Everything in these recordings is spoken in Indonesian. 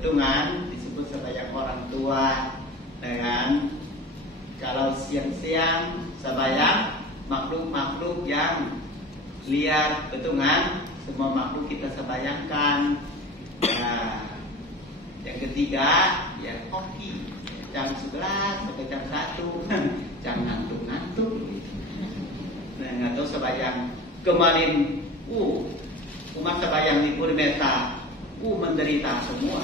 betul kan? Disebut sebayang orang tua, kan? Kalau siang-siang sebayang makhluk-makhluk yang liar, betul kan? Semua makhluk kita sebayangkan. Nah, yang ketiga ya kopi jam 11 sampai jam 1 jangan ngantuk-ngantuk gitu. Nah, nggak tahu sebayang kemarin umat sebayang di Purmeta menderita semua.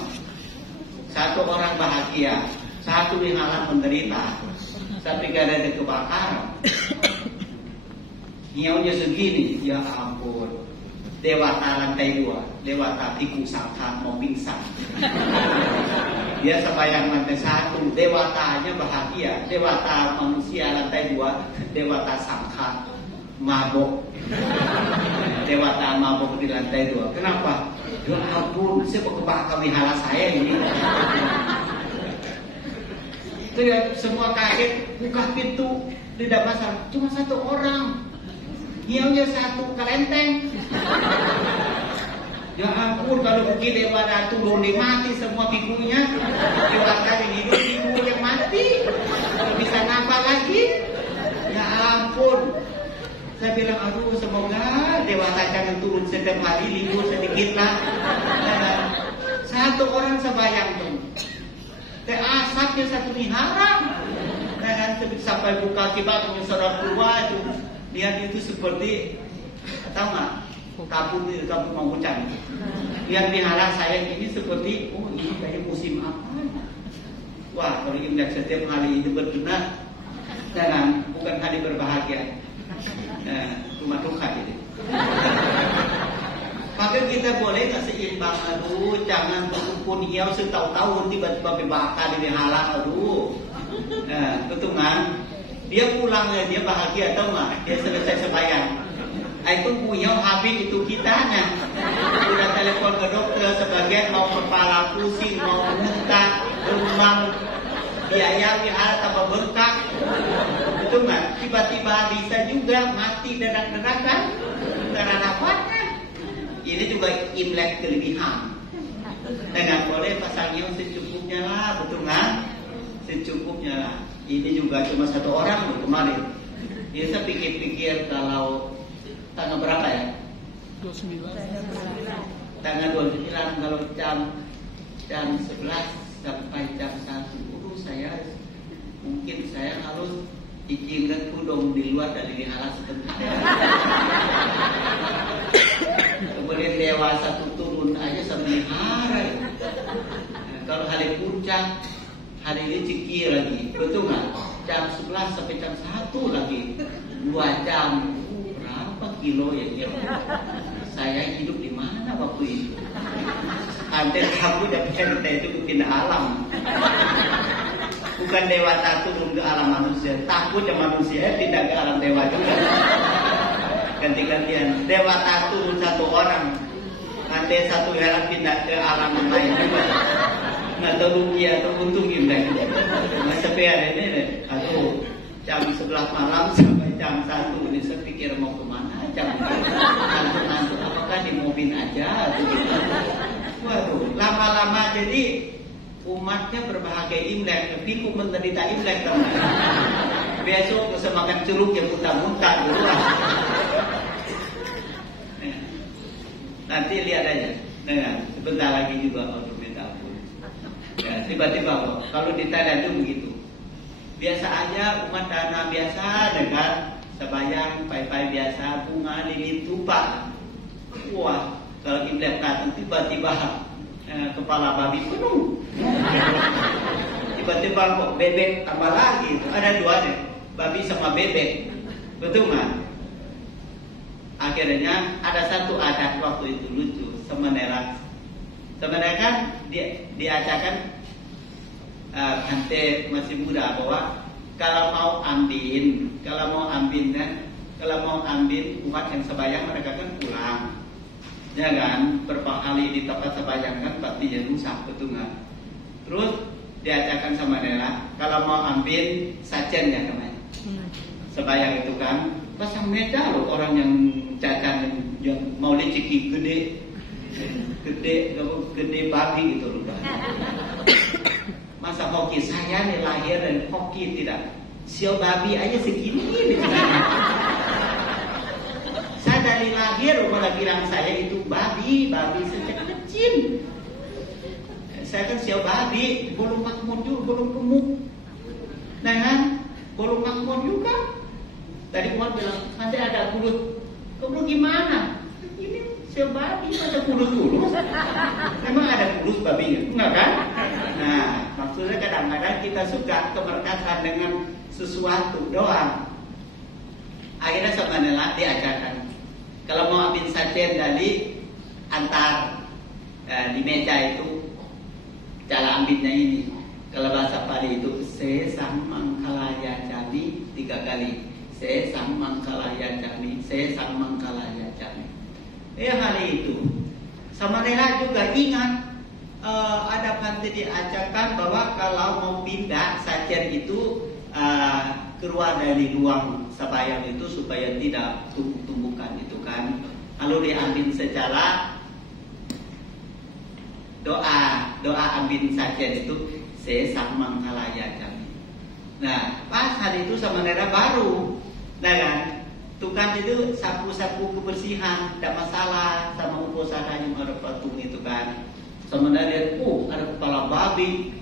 Satu orang bahagia, satu yang alam menderita. Tapi gak ada kebakaran. Hiaunya segini, ya ampun. Dewata lantai 2, dewata tiku sangka mau pingsan. Dia sebayang lantai 1, dewatanya bahagia. Dewata manusia lantai 2, dewata sangka mabok. Dewata mabok di lantai 2. Kenapa? Ya ampun, saya kebakar wihara saya ini. Itu ya semua kaget, buka pintu, tidak masalah. Cuma satu orang, hiaunya satu, kelenteng. Ya ampun, kalau begini pada turun mati semua minggunya. Dewata yang hidup, minggu yang mati. Bisa nambah lagi. Ya ampun. Saya bilang, aduh semoga dewata jangan turun setiap hari, libur sedikit lah. Satu orang sebayang tuh. Asapnya satu wihara, dan sampai buka kibat saudara keluar itu, lihat itu seperti, tahu nggak? Kabut mau hujan. Lihat wihara saya ini seperti, ini kayak musim apa? Wah, kalau Imlek setiap hari itu benar, jangan bukan hari berbahagia, cuma duka ini. Maka kita boleh nggak seimbang, aduh, jangan berkumpul hiau setahu-tahu tiba-tiba bakar di wihara, aduh. Betul kan? Dia pulang ya, dia bahagia, tahu nggak? Dia selesai sebayang. Itu hiau habis itu kitanya. Udah telepon ke dokter sebagian mau kepala pusing, mau muntah, demam, biaya wihara tambah bengkak. Betul nggak? Tiba-tiba bisa juga mati dedak-dedakan karena napasnya. Ini juga Imlek kelebihan. Dengan boleh pasang hiau secukupnya lah, betul kan? Secukupnya lah. Ini juga cuma satu orang loh kemarin. Ini saya pikir-pikir kalau tanggal berapa ya? 29. Tanggal 29 kalau jam 11 sampai jam 1 saya mungkin saya harus izinkan kudong di luar dari wihara sebentar. Kemudian dewasa turun aja sama wihara. Kalau hari puncak, hari ini cikir lagi, betul nggak? Jam 11 sampai jam 1 lagi, 2 jam. Berapa kilo ya dia? Saya hidup di mana waktu itu? Ada kamu dapat itu pindah alam. Bukan dewata turun ke alam manusia, takutnya manusia tidak ke alam dewa juga. Ganti-gantian, dewata turun satu orang, nanti satu heran pindah ke alam yang lain juga. Nggak tahu rugi atau untung gimana. Nah sepian ini, aduh, jam 11 malam sampai jam 1 ini saya pikir mau kemana? Jam ngantuk-ngantuk, apakah di mobil aja? Waduh, lama-lama jadi umatnya berbahagia Imlek, tapi menderita Imlek teman. Besok bisa makan curug yang muntah-muntah dulu lah. Nanti lihat aja, sebentar lagi juga minta ampun. Ya, tiba-tiba kalau di Thailand itu begitu. Biasa aja umat dana biasa dengan sebayang, pai-pai biasa, bunga lilin tumpah. Wah, kalau Imlek datang tiba-tiba kepala babi penuh. Tiba-tiba kok bebek tambah lagi. Ada dua deh, babi sama bebek. Betul nggak? Akhirnya ada satu adat waktu itu lucu, semenera. Sebenarnya kan diajarkan Hante masih muda bahwa kalau mau ambin umat yang sebayang mereka kan pulang. Ya kan, berapa kali di tempat sebayang kan baktinya rusak, betul nggak? Terus diajarkan sama Nela, kalau mau ambil sajen ya namanya. Sebayang itu kan, pasang meja loh orang yang jajan yang mau liciki gede babi gitu loh. hoki. Saya nih lahir dari hoki tidak. Sio babi aja segini. Saya dari lahir udah bilang saya itu babi sejak kecil. Saya kan sio babi, belum makmur juga, belum gemuk. Nah kan, belum makmur juga. Tadi Umar bilang, nanti ada kulut. Kulut gimana? Ini sio babi, ada kulut. Memang ada kulut babinya, enggak kan? Nah, maksudnya kadang-kadang kita suka keberkatan dengan sesuatu doang. Akhirnya sebenarnya diajarkan. Kalau mau ambil sajen dari antar di meja itu, cara ambilnya ini. Kalau bahasa Pali itu sesang mangkalaya jami 3 kali. Sesang mangkalaya jami, sesang mangkalaya jami. Hari itu sama Nela juga ingat ada pantai diajarkan bahwa kalau mau pindah sajen itu keluar dari ruang sabayang itu supaya tidak tumbuk-tumbukan itu kan. Lalu diambil secara doa ambil sajen itu sesang mangkalaya jami. Nah pas hari itu sama Nera baru, nah kan, tukang itu sapu-sapu kebersihan, tidak masalah sama uposana yang ada patung itu kan. Sama Nera ada kepala babi,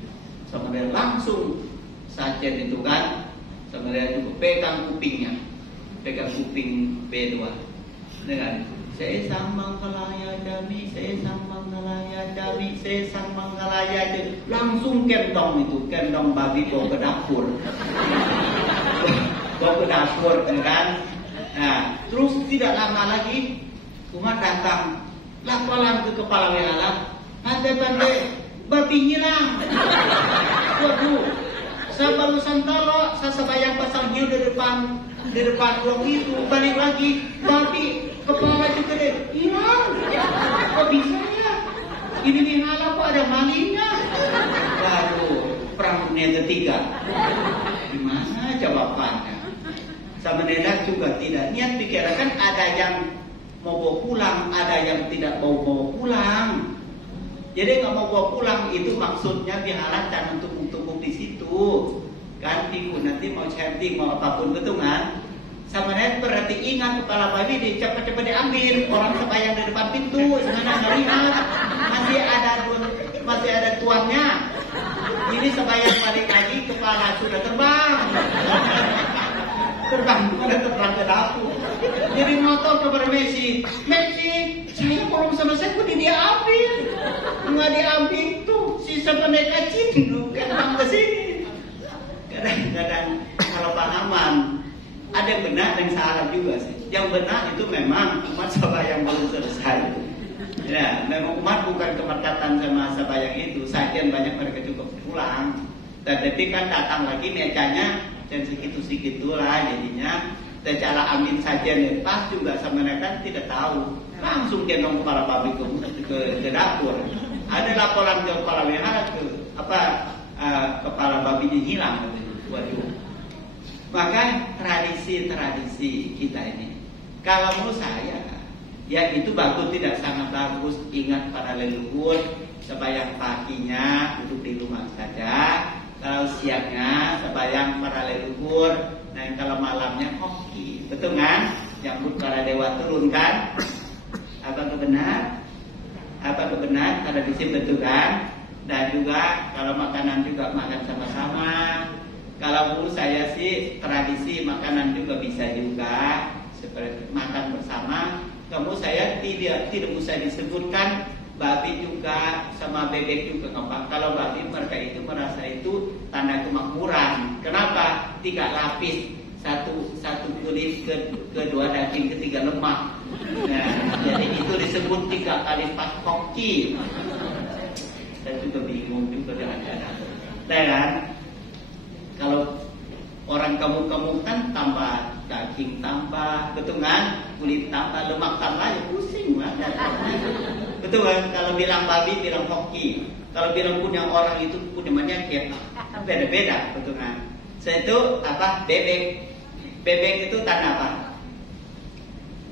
sama Nera langsung sajen itu kan. Sama Nera juga pegang kupingnya, pegang kuping B2, dengan sesang mangkalaya jami, sesang mangkalaya jami, sesang mangkalaya jami. Langsung kendong itu, kendong babi bawa ke dapur. Bawa ke dapur kan. Nah, terus tidak lama lagi Umar datang, laporan ke kepala wihara, pandai-pandai babi hilang. Waduh, saya barusan taruh, saya sebayang pasang hiu di depan ruang itu, balik lagi babi kepala juga deh hilang. Kok bisa ya? Ini wihara kok ada malingnya? Baru perang dunia ketiga. Gimana jawabannya? Sama Neda juga tidak niat pikiran, kan ada yang mau bawa pulang, ada yang tidak mau bawa pulang. Jadi nggak mau bawa pulang itu maksudnya wihara jangan tumpuk-tumpuk di situ. Kan tiku nanti mau cantik mau apapun betul kan? Sama Neda berarti ingat kepala babi cepat-cepat diambil. Orang sebayang di depan pintu, sebenarnya lihat masih ada tuannya. Ini sebayang balik lagi kepala sudah terbang. Terbang ke dapur. Jadi motor kepada Messi, saya belum selesai pun dia ambil. Nggak diambil tuh, sisa pendekar cindu kan ke sini. Kadang-kadang kalau pahaman ada yang benar dan salah juga sih. Yang benar itu memang umat Sabayang belum selesai. Ya, memang umat bukan kemerkatan sama Sabayang itu. Sajian banyak mereka cukup pulang. Tapi kan datang lagi mejanya dan segitu-segitu lah jadinya. Dan cara ambil sajian pas juga sama mereka tidak tahu. Langsung gendong kepala babi ke dapur. Ada laporan ke kepala wihara kepala babinya hilang. Waduh. Maka tradisi-tradisi kita ini, kalau menurut saya, ya itu bagus, tidak sangat bagus. Ingat para leluhur, sebayang paginya duduk di rumah saja. Kalau siangnya sebayang para leluhur, nah kalau malamnya hoki, betul kan? Nyambut para dewa turun kan? Apa benar? Tradisi betul kan? Dan juga kalau makanan juga makan sama-sama. Kalau menurut saya sih tradisi makanan juga bisa juga seperti makan bersama. Kamu saya tidak bisa disebutkan babi juga sama bebek juga ngapa. Kalau babi mereka itu merasa itu tanda kemakmuran. Kenapa? 3 lapis, satu kulit, kedua daging, ketiga lemak. Nah, jadi itu disebut 3 kali hoki. Saya juga bingung juga dengan cara. Dan kalau orang kamu kan tambah daging tambah, betul kan? Kulit tambah, lemak tambah, ya pusing lah. Betul kan? Kalau bilang babi, bilang hoki. Kalau bilang punya orang itu punya penyakit, beda-beda, betul kan? Saya itu bebek. Bebek itu tanda apa?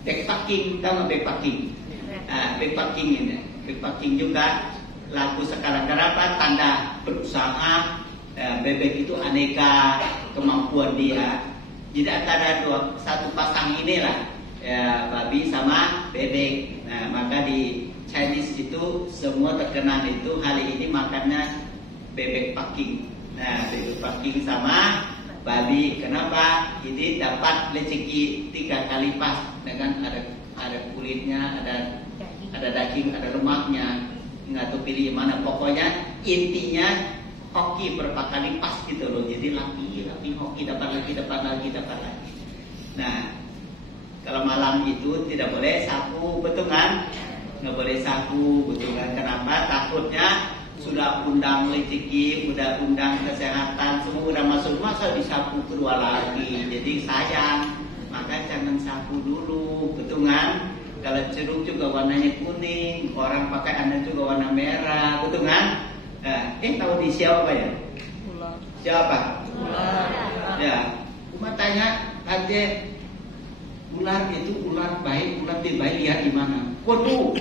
Backpacking, tahu nggak backpacking? Backpacking ini, backpacking juga laku sekarang. Kenapa? Tanda berusaha, Bebek itu aneka kemampuan dia. Jadi antara satu pasang inilah babi sama bebek. Nah, maka di Chinese itu semua terkenal itu hari ini makannya bebek Paking. Nah, bebek Paking sama babi. Kenapa? Jadi dapat rezeki 3 kali pas. Dengan ada kulitnya, ada daging, ada lemaknya. Nggak tahu pilih mana. Pokoknya intinya hoki berapa kali pas gitu loh. Jadi lapi hoki dapat lagi. Nah, kalau malam itu tidak boleh sapu, betul kan? Nggak boleh sapu, betul kan? Kenapa? Takutnya sudah undang rezeki, udah undang kesehatan, semua udah masuk, masa disapu kedua lagi. Jadi sayang, maka jangan sapu dulu, betul kan? Kalau jeruk juga warnanya kuning, orang pakai anda juga warna merah, betul kan? Tahu di siapa ya? Ular. Siapa? Ular. Ya, Umat tanya aja, ular itu ular baik, ular tidak baik lihat di mana? Waduh,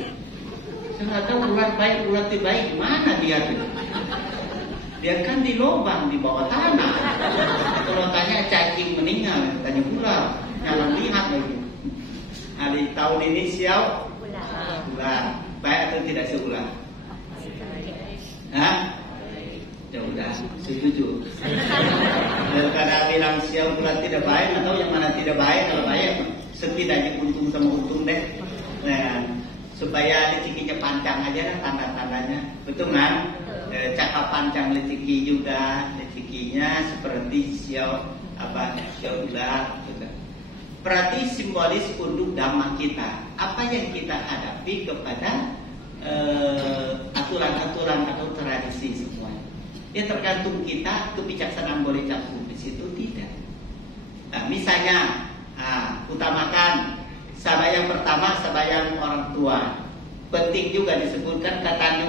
saya nggak tahu ular baik, ular tidak baik mana dia tuh? Dia kan di lubang di bawah tanah. Kalau tanya cacing meninggal, tanya ular, jangan lihat lagi. Ada tahun ini siapa? Ular. Baik atau tidak seular? Hah? Ya udah, setuju. Daripada bilang siapa ular tidak baik, atau yang mana tidak baik, kalau baik setidaknya untung sama untung deh. Nah, supaya rezekinya panjang aja lah tanda-tandanya, betul kan? Cakap panjang rezeki juga, rezekinya seperti siapa ular juga. Berarti simbolis untuk dhamma kita. Apa yang kita hadapi kepada aturan-aturan atau tradisi semua. Ya tergantung kita, kebijaksanaan boleh campur di situ tidak. Nah, misalnya, utamakan sabayang pertama, sabayang orang tua. Penting juga disebutkan kata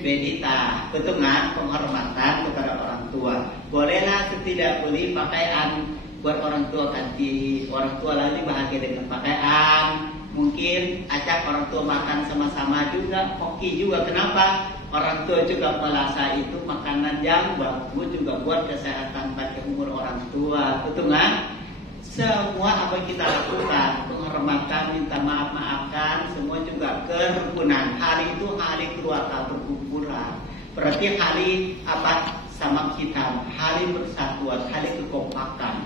bedita, betul kan? Penghormatan kepada orang tua. Bolehlah tidak beli pakaian buat orang tua, ganti orang tua lagi bahagia dengan pakaian. Mungkin ajak orang tua makan sama-sama juga, hoki juga. Kenapa? Orang tua juga merasa itu makanan yang bagus juga buat kesehatan pada umur orang tua, betul kan? Semua apa yang kita lakukan, penghormatan, minta maafkan, semua juga kerukunan. Hari itu hari keluarga berkumpulan. Berarti hari apa? Sama kita, hari persatuan, hari kekompakan.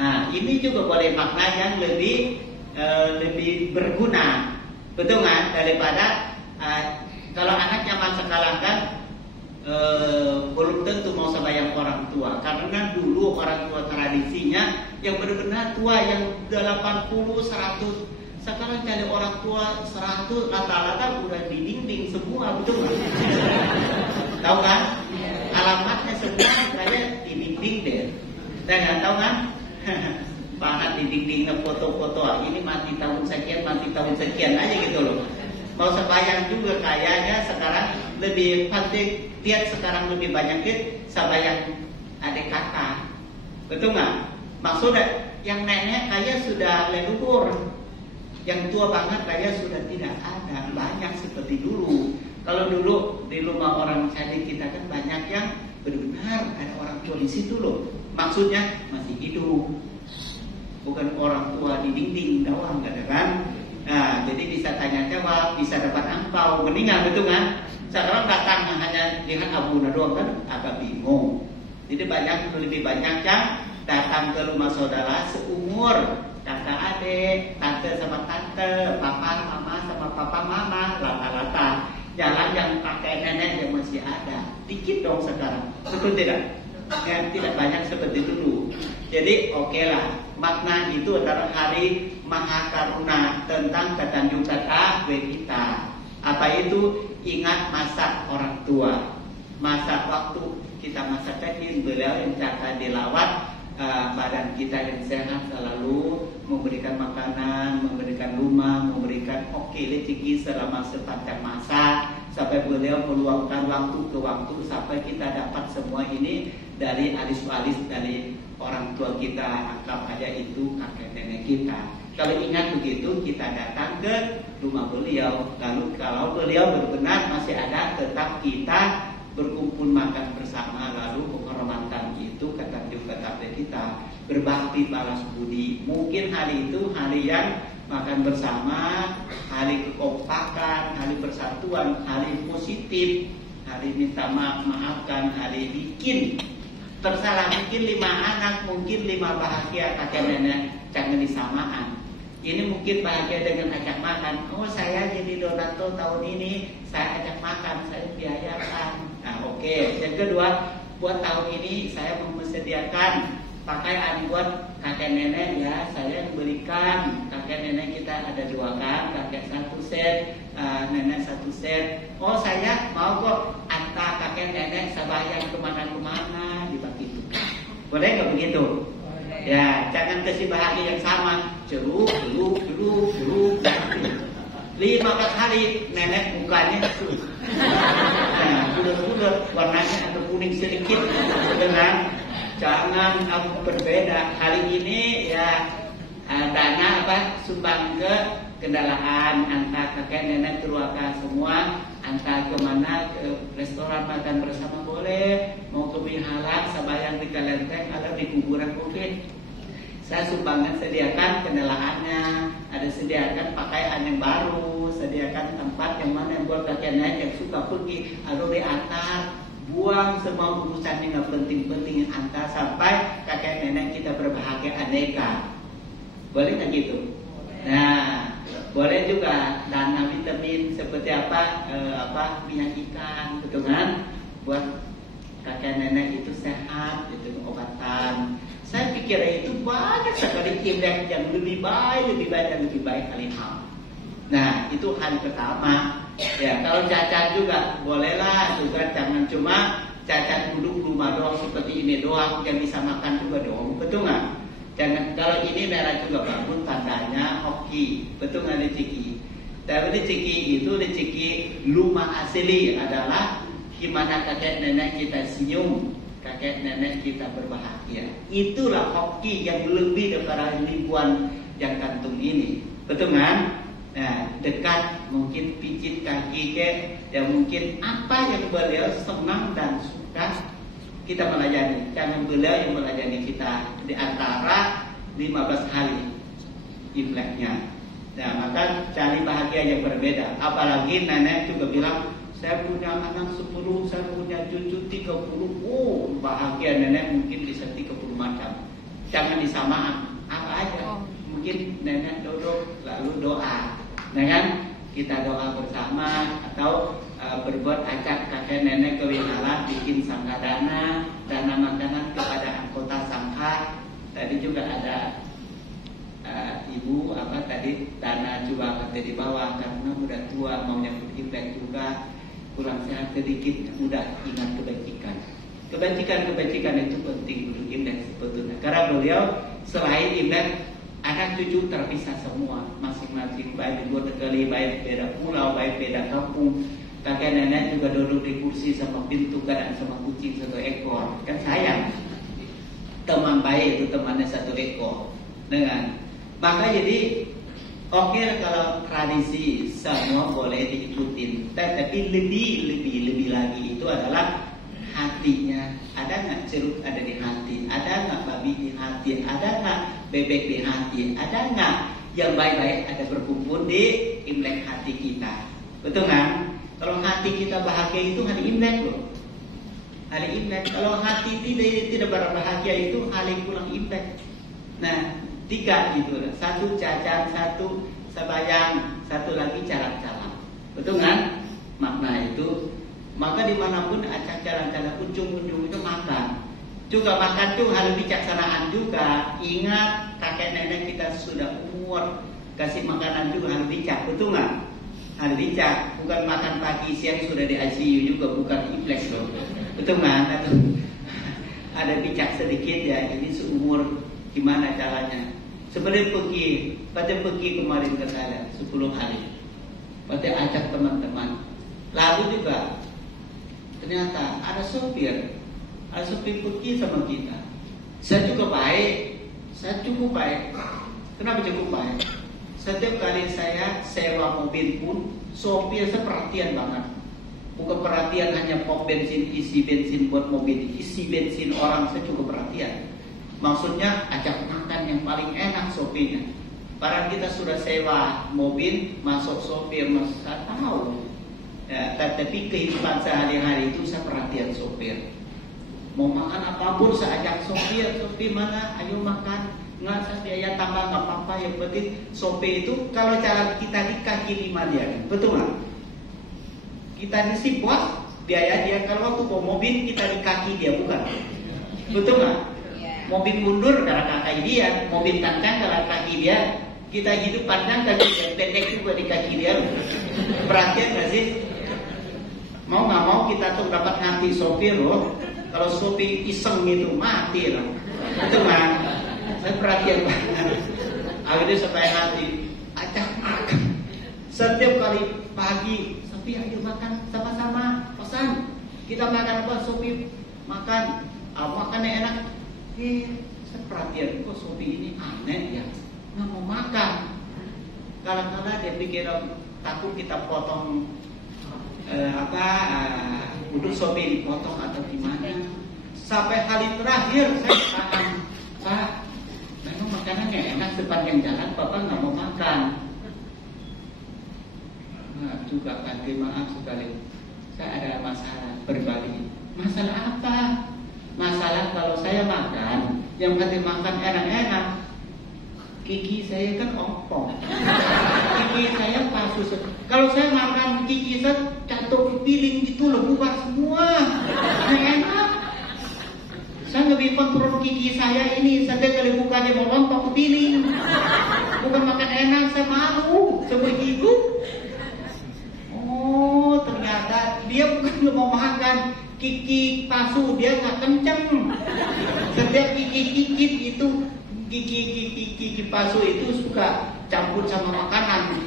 Nah, ini juga boleh makna yang lebih berguna, betul kan? Daripada kalau anak zaman sekarang kan belum tentu mau sembahyang orang tua, karena dulu orang tua tradisinya yang benar-benar tua yang 80, 100. Sekarang cari orang tua 100 rata-rata udah di dinding semua, betul kan? Tahu kan? Alamatnya semua kayak di dinding deh. Dan nggak tahu kan? Banget di dindingnya foto-foto, ini mati tahun sekian aja gitu loh. Mau sembahyang juga kayaknya sekarang lebih penting, lihat sekarang lebih banyak sembahyang adik kakak, betul nggak? Maksudnya yang nenek kayak sudah leluhur, yang tua banget kayak sudah tidak ada banyak seperti dulu. Kalau dulu di rumah orang cadik kita kan banyak yang benar ada orang tua di situ loh. Maksudnya masih hidup, bukan orang tua di dinding doang, kan? Nah, jadi bisa tanya jawab, bisa dapat angpau, meninggal, betul kan? Sekarang datang hanya lihat abu doang kan agak bingung. Jadi lebih banyak yang datang ke rumah saudara seumur, kakak adik, tante sama tante, papa mama sama papa mama, rata-rata. Jalan yang kakek nenek yang masih ada, dikit dong sekarang, betul tidak? Ya, tidak banyak seperti dulu. Jadi oke lah, makna itu adalah hari Mahakaruna tentang ketanjung kata kita. Apa itu? Ingat masa orang tua, masa waktu kita masa kecil, beliau yang jaga dilawat badan kita yang sehat, selalu memberikan makanan, memberikan rumah, memberikan rezeki selama sepanjang masa, sampai beliau meluangkan waktu ke waktu sampai kita dapat semua ini dari alis-alis dari orang tua kita, anggap aja itu kakek nenek kita. Kalau ingat begitu, kita datang ke rumah beliau. Lalu kalau beliau benar masih ada, tetap kita berkumpul makan bersama, lalu penghormatan itu kata kita berbakti balas budi. Mungkin hari itu hari yang makan bersama, hari kekompakan, hari persatuan, hari positif, hari minta maafkan, hari bikin tersalah, mungkin 5 anak, mungkin 5 bahagia kakek nenek, jangan disamaan. Ini mungkin bahagia dengan ajak makan. Oh, saya jadi donatur tahun ini, saya ajak makan, saya biayakan. Nah, oke. Yang kedua, buat tahun ini saya memsediakan pakaian buat kakek nenek ya, saya berikan. Kakek nenek kita ada 2 kan, kakek 1 set, nenek 1 set. Oh, saya mau kok antar kakek nenek sebayang kemana-kemana dibagi tukar. Boleh nggak begitu? Ya, jangan kasih bahagia yang sama. Jeruk. 5 kali nenek mukanya bulat-bulat, warnanya ada kuning sedikit, dengan jangan berbeda. Kali ini ya dana sumbang ke kendaraan, antar kakek nenek keluarga semua, antar kemana, ke restoran makan bersama boleh, mau ke Bihalan, Sabayang di Kalenteng atau di kuburan oke. Saya sumbangan sediakan kendaraannya, ada sediakan pakaian yang baru, sediakan tempat yang mana yang buat kakek nenek yang suka pergi, atau diantar, buang semua urusan yang nggak penting-penting, antar sampai kakek nenek kita berbahagia aneka. Boleh nggak gitu? Nah, boleh juga dana vitamin seperti minyak ikan, betul kan? Buat kakek nenek itu sehat, itu obatan. Saya pikir itu banyak sekali Imlek yang lebih baik alhamdulillah. Nah, itu hal pertama. Ya, kalau cacat juga bolehlah, juga jangan cuma cacat duduk rumah doang seperti ini doang, yang bisa makan juga dong, betul nggak? Jangan, kalau ini merah juga bangun tandanya hoki, betul nggak rezeki? Tapi rezeki rumah asli adalah gimana kakek nenek kita senyum, kakek nenek kita berbahagia. Itulah hoki yang lebih daripada ribuan yang kantung ini, betul kan? Nah, dekat mungkin pijit kaki ya mungkin apa yang beliau senang dan suka kita melayani. Jangan beliau yang melayani kita di antara 15 hari Imleknya. Nah, maka cari bahagia yang berbeda. Apalagi nenek juga bilang, saya punya anak 10, saya punya cucu 30. Oh, bahagia nenek mungkin bisa 30 macam. Jangan disamaan. Apa aja. Mungkin nenek duduk lalu doa. Nah kan, kita doa bersama atau berbuat ajak kakek nenek ke wihara, bikin sangkadana, dana makanan kepada anggota sangka. Tadi juga ada ibu tadi dana juga di bawah karena udah tua, maunya Imlek juga kurang sehat sedikit, mudah ingat kebajikan. Kebajikan itu penting untuk Imlek sebetulnya. Karena beliau selain Imlek, anak cucu terpisah semua, masing-masing, baik di luar negeri, baik beda pulau, baik beda kampung. Kakek nenek juga duduk di kursi sama pintu kadang sama kucing 1 ekor, kan sayang. Teman baik itu temannya 1 ekor. Dengan maka jadi oke kalau tradisi semua boleh diikutin, tapi lebih lagi itu adalah hatinya. Ada nggak ceruk ada di hati? Ada nggak babi di hati? Ada nggak bebek di hati? Ada nggak yang baik-baik ada berkumpul di Imlek hati kita? Betul kan? Kalau hati kita bahagia itu hari Imlek loh. Hari Imlek. Kalau hati tidak berbahagia itu hari pulang Imlek. Nah, 3 gitu. 1 jajan, 1 sebayang, 1 lagi jalan-jalan. Betul kan? Makna itu. Maka dimanapun acak jalan-jalan, ujung-ujung itu makan. Juga makan tuh harus bijaksanaan juga. Ingat kakek nenek kita sudah umur, kasih makanan juga harus bijak, betul nggak? Harus bijak. Bukan makan pagi siang sudah di ICU juga, bukan Imlek loh. Betul nggak? Ada bijak sedikit ya. Ini seumur gimana caranya? Sebenarnya pergi kemarin ke Thailand 10 hari. Berarti ajak teman-teman. Lalu juga ternyata ada sopir pergi sama kita. Saya juga baik, saya cukup baik. Kenapa cukup baik? Setiap kali saya sewa mobil pun, sopir saya perhatian banget. Bukan perhatian hanya pom bensin, isi bensin buat mobil, isi bensin orang saya juga perhatian. Maksudnya ajak makan yang paling enak sopirnya. Barang kita sudah sewa mobil, masuk sopir saya tahu. Ya, tapi kehidupan sehari-hari itu saya perhatian sopir. Mau makan apapun saya ajak sopir mana, ayo makan. Nggak saya biaya tambah nggak apa-apa, yang penting sopir itu kalau jalan kita di kaki 5 dia, betul nggak? Kita di sipot biaya dia, kalau waktu bawa mobil kita di kaki dia, bukan? Betul nggak? Mobil mundur karena kaki dia, mobil tancang karena kaki dia. Kita hidup panjang kaki dia, pendek juga di kaki dia. Perhatian nggak sih? Mau nggak mau kita tuh dapat hati sopir loh. Kalau sopir iseng gitu mati loh. Betul nggak? Saya perhatian banget. Akhirnya supaya hati ajak makan. Setiap kali pagi, Sopi ayo makan sama-sama. Pesan, kita makan apa? Sopi makan, makannya enak. Saya perhatian, kok Sopi ini aneh ya, nggak mau makan. Kadang-kadang dia pikir takut kita potong uduk Sopi dipotong atau gimana. Sampai kali terakhir saya makan, Pak, memang makanannya enak sepanjang jalan, Bapak nggak mau makan. Nah, juga kan, maaf sekali, saya ada masalah pribadi. Masalah apa? Masalah kalau saya makan, yang kata makan enak-enak, gigi saya kan ompong, gigi saya palsu. Kalau saya makan gigi saya jatuh ke piring gitu loh, bubar semua, enak. Saya nggak bisa kontrol gigi saya ini, saya kali bukannya mau lompat ke piring, bukan makan enak, saya malu, saya begitu. Oh, ternyata dia bukan nggak mau makan, gigi palsu dia nggak kenceng. Setiap gigi itu gigi palsu itu suka campur sama makanan.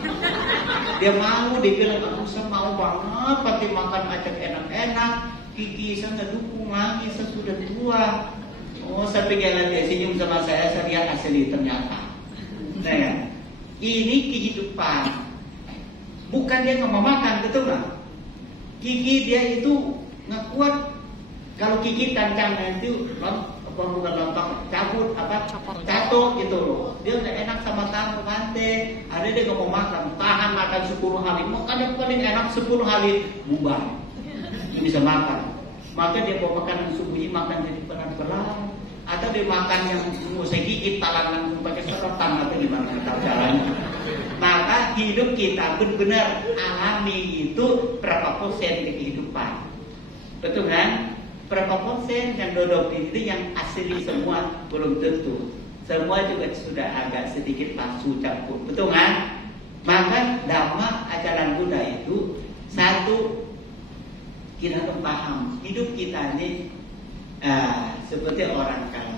Dia malu, dia bilang aku saya mau banget pasti makan ajak enak-enak. Gigi saya nggak dukung lagi, saya sudah tua. Oh, saya pikir dia senyum sama saya lihat asli ternyata. Nah, ini kehidupan. Bukan dia nggak mau makan, betul nggak? Gigi dia itu nggak kuat. Kalau gigi kancangnya itu bukan lompat, cabut jatuh gitu loh. Dia nggak enak sama tamu pantai. Ada dia nggak mau makan, tahan makan 10 hari. Makan yang paling enak 10 hari bubar. Bisa makan. Maka dia bawa makanan subuhi, makan jadi pelan-pelan. Atau dia makan yang saya gigit talangan pakai serotan atau gimana caranya. Maka hidup kita benar-benar alami itu berapa persen di kehidupan. Betul kan? Berapa persen yang dodok itu yang asli semua belum tentu. Semua juga sudah agak sedikit palsu campur. Betul kan? Maka Dhamma ajaran Buddha itu satu, kita harus paham hidup kita ini seperti orang kaya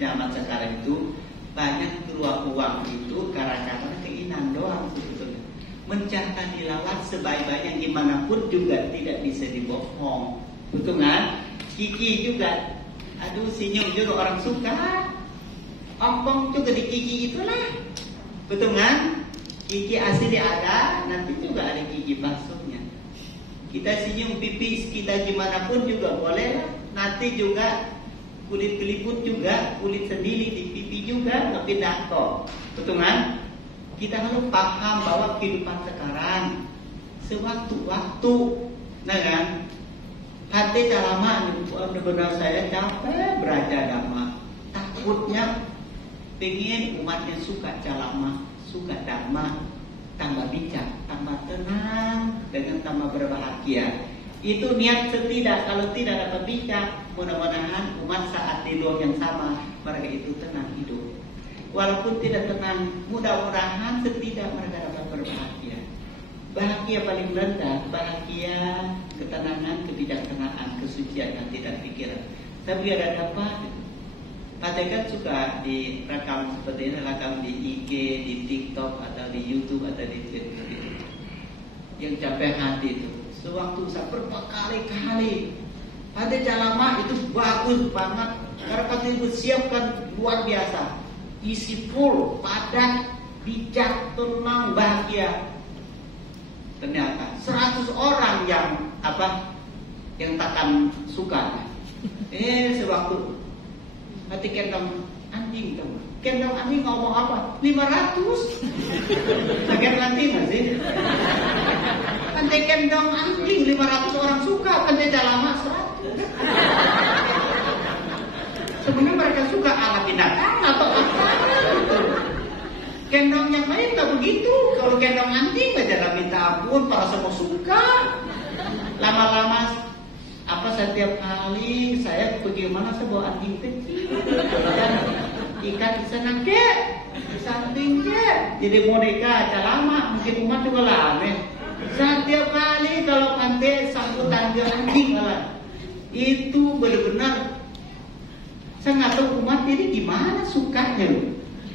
zaman sekarang itu banyak keluar uang itu karena keinginan doang sebetulnya. Mencari tilawat sebaik-baiknya gimana pun juga tidak bisa dibohong. Betul kan? Gigi juga, aduh senyum juga orang suka. Ompong juga di gigi itulah. Betul kan? Gigi asli ada, nanti juga ada gigi palsunya. Kita senyum pipis kita gimana pun juga boleh. Nanti juga kulit keliput juga, kulit sendiri di pipi juga nggak pindah kok. Betul kan? Kita harus paham bahwa kehidupan sekarang sewaktu-waktu, nah kan? Hati lama benar saya capek belajar Dhamma. Takutnya pengen umatnya suka calama, suka Dhamma, tambah bijak, tambah tenang, dengan tambah berbahagia. Itu niat setidak. Kalau tidak dapat bijak, mudah-mudahan umat saat tidur yang sama mereka itu tenang hidup. Walaupun tidak tenang, mudah-mudahan setidak mereka dapat berbahagia. Bahagia paling rendah, bahagia, ketenangan, kebijaksanaan, kesucian dan tidak pikiran. Tapi ada apa? Padahal kan suka direkam seperti ini, rekam di IG, di TikTok atau di YouTube atau di Twitter gitu. Yang capek hati itu. Sewaktu saya berkali-kali. Pada calama itu bagus banget. Karena pada itu siapkan luar biasa. Isi full, padat, bijak, tenang, bahagia. Ternyata 100 orang yang apa yang takkan suka. Sewaktu hati kendong anjing tuh. Kendong anjing ngomong apa? 500. Bagian nanti nggak sih? Pantai kendong anjing 500 orang suka, pantai jalama 100. Sebenarnya mereka suka alat binatang atau apa? Kendong yang lain nggak begitu. Kalau kendong anjing aja minta ampun, para semua suka. Lama-lama apa setiap kali saya bagaimana sebuah anjing kecil dan ikan senang ke samping ke jadi boneka lama mungkin umat juga lama. Setiap kali kalau pantai sambutan ke anjing malah itu benar-benar saya nggak tahu umat ini gimana sukanya.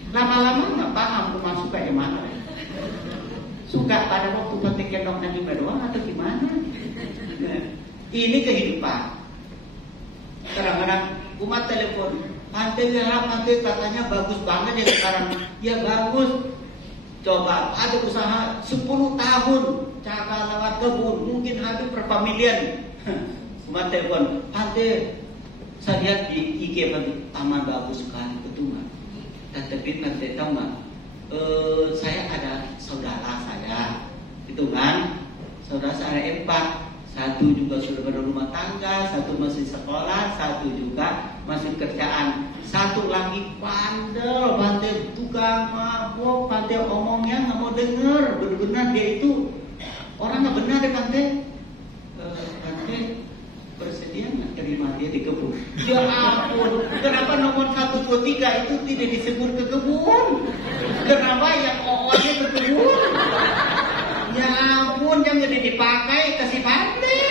Lama-lama nggak paham umat suka yang mana. Suka pada waktu pantai kendong anjing doang atau gimana? Ini kehidupan. Kadang-kadang umat telepon, pantai katanya bagus banget ya sekarang. Ya bagus. Coba ada usaha 10 tahun cara lewat kebun, mungkin habis berapa miliar. Umat telepon, pantai saya lihat di IG taman bagus sekali, betul nggak? Tapi nanti tahu nggak? Saya ada saudara saya, itu kan? Saudara saya 4. Satu juga sudah berumah tangga, satu masih sekolah, satu juga masih kerjaan. Satu lagi pandai tukang mabok, pandai omongnya nggak mau denger. Benar-benar dia itu orang nggak benar deh pandai. Pandai bersedia nggak terima dia di kebun? Ya ampun, kenapa nomor 1, 2, 3 itu tidak disebut ke kebun? Kenapa yang O-nya ke kebun? Ya ampun, yang jadi dipakai kasih pandai.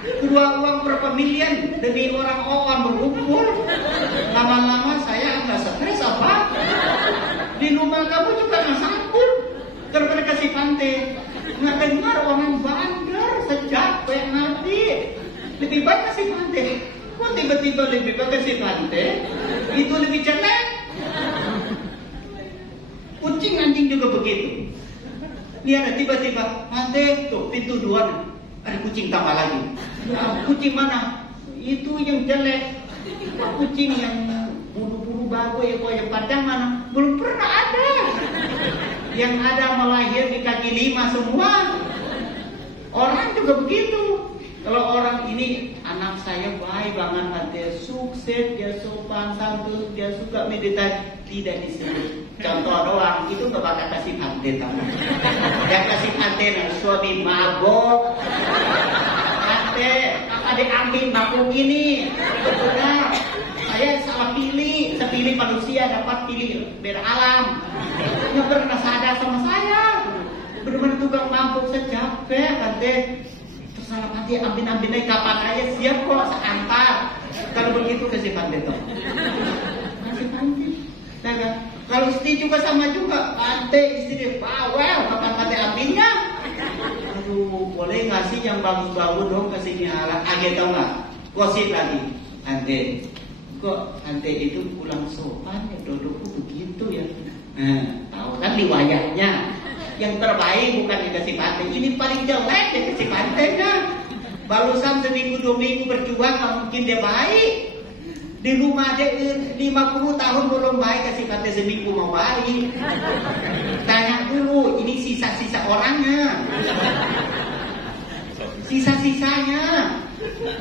Kedua uang berapa miliar demi orang berkumpul. Lama-lama saya nggak stres apa? Di rumah kamu juga nggak sanggup karena kasih pandai. Nggak dengar orang bandar sejak nanti lebih baik kasih pandai. Kok tiba-tiba lebih baik kasih pandai? Itu lebih jelek. Kucing anjing juga begitu. Lihat tiba-tiba pantai tuh pintu 2 ada kucing tambah lagi. Ya, kucing mana? Itu yang jelek. Kucing yang bulu-bulu bagus yang padang mana? Belum pernah ada. Yang ada melahir di kaki 5 semua. Orang juga begitu. Kalau orang ini anak saya baik banget, dia sukses, dia sopan santun, dia suka meditasi, tidak disebut. Contoh doang, itu nggak bakal kasih pantai tamu. Yang kasih pantai suami mabok, pantai ada ambil mabuk ini, benar. Saya salah pilih, sepilih manusia dapat pilih beralam. Nggak pernah sadar sama saya, benar-benar tukang mabuk sejapek, pantai. Salah pantai ambil-ambilnya kapan aja siap kok seantar. Kalau begitu kasih pantai toh. Kasih pantai. Nah, kan? Kalau istri juga sama juga pantai istri bawel kapan pantai ambilnya. Aduh, boleh ngasih yang bagus-bagus dong kesini halal. Agak tau nggak? Gosip lagi pantai. Kok pantai itu pulang sopan ya dudukku begitu ya. Tahu kan riwayatnya. Yang terbaik bukan dikasih pantai, ini paling jelek ya kasih pantainya. Barusan seminggu 2 minggu berjuang nggak mungkin dia baik. Di rumah dia 50 tahun belum baik, kasih pantai seminggu mau baik. Tanya dulu, ini sisa-sisa orangnya, sisa-sisanya,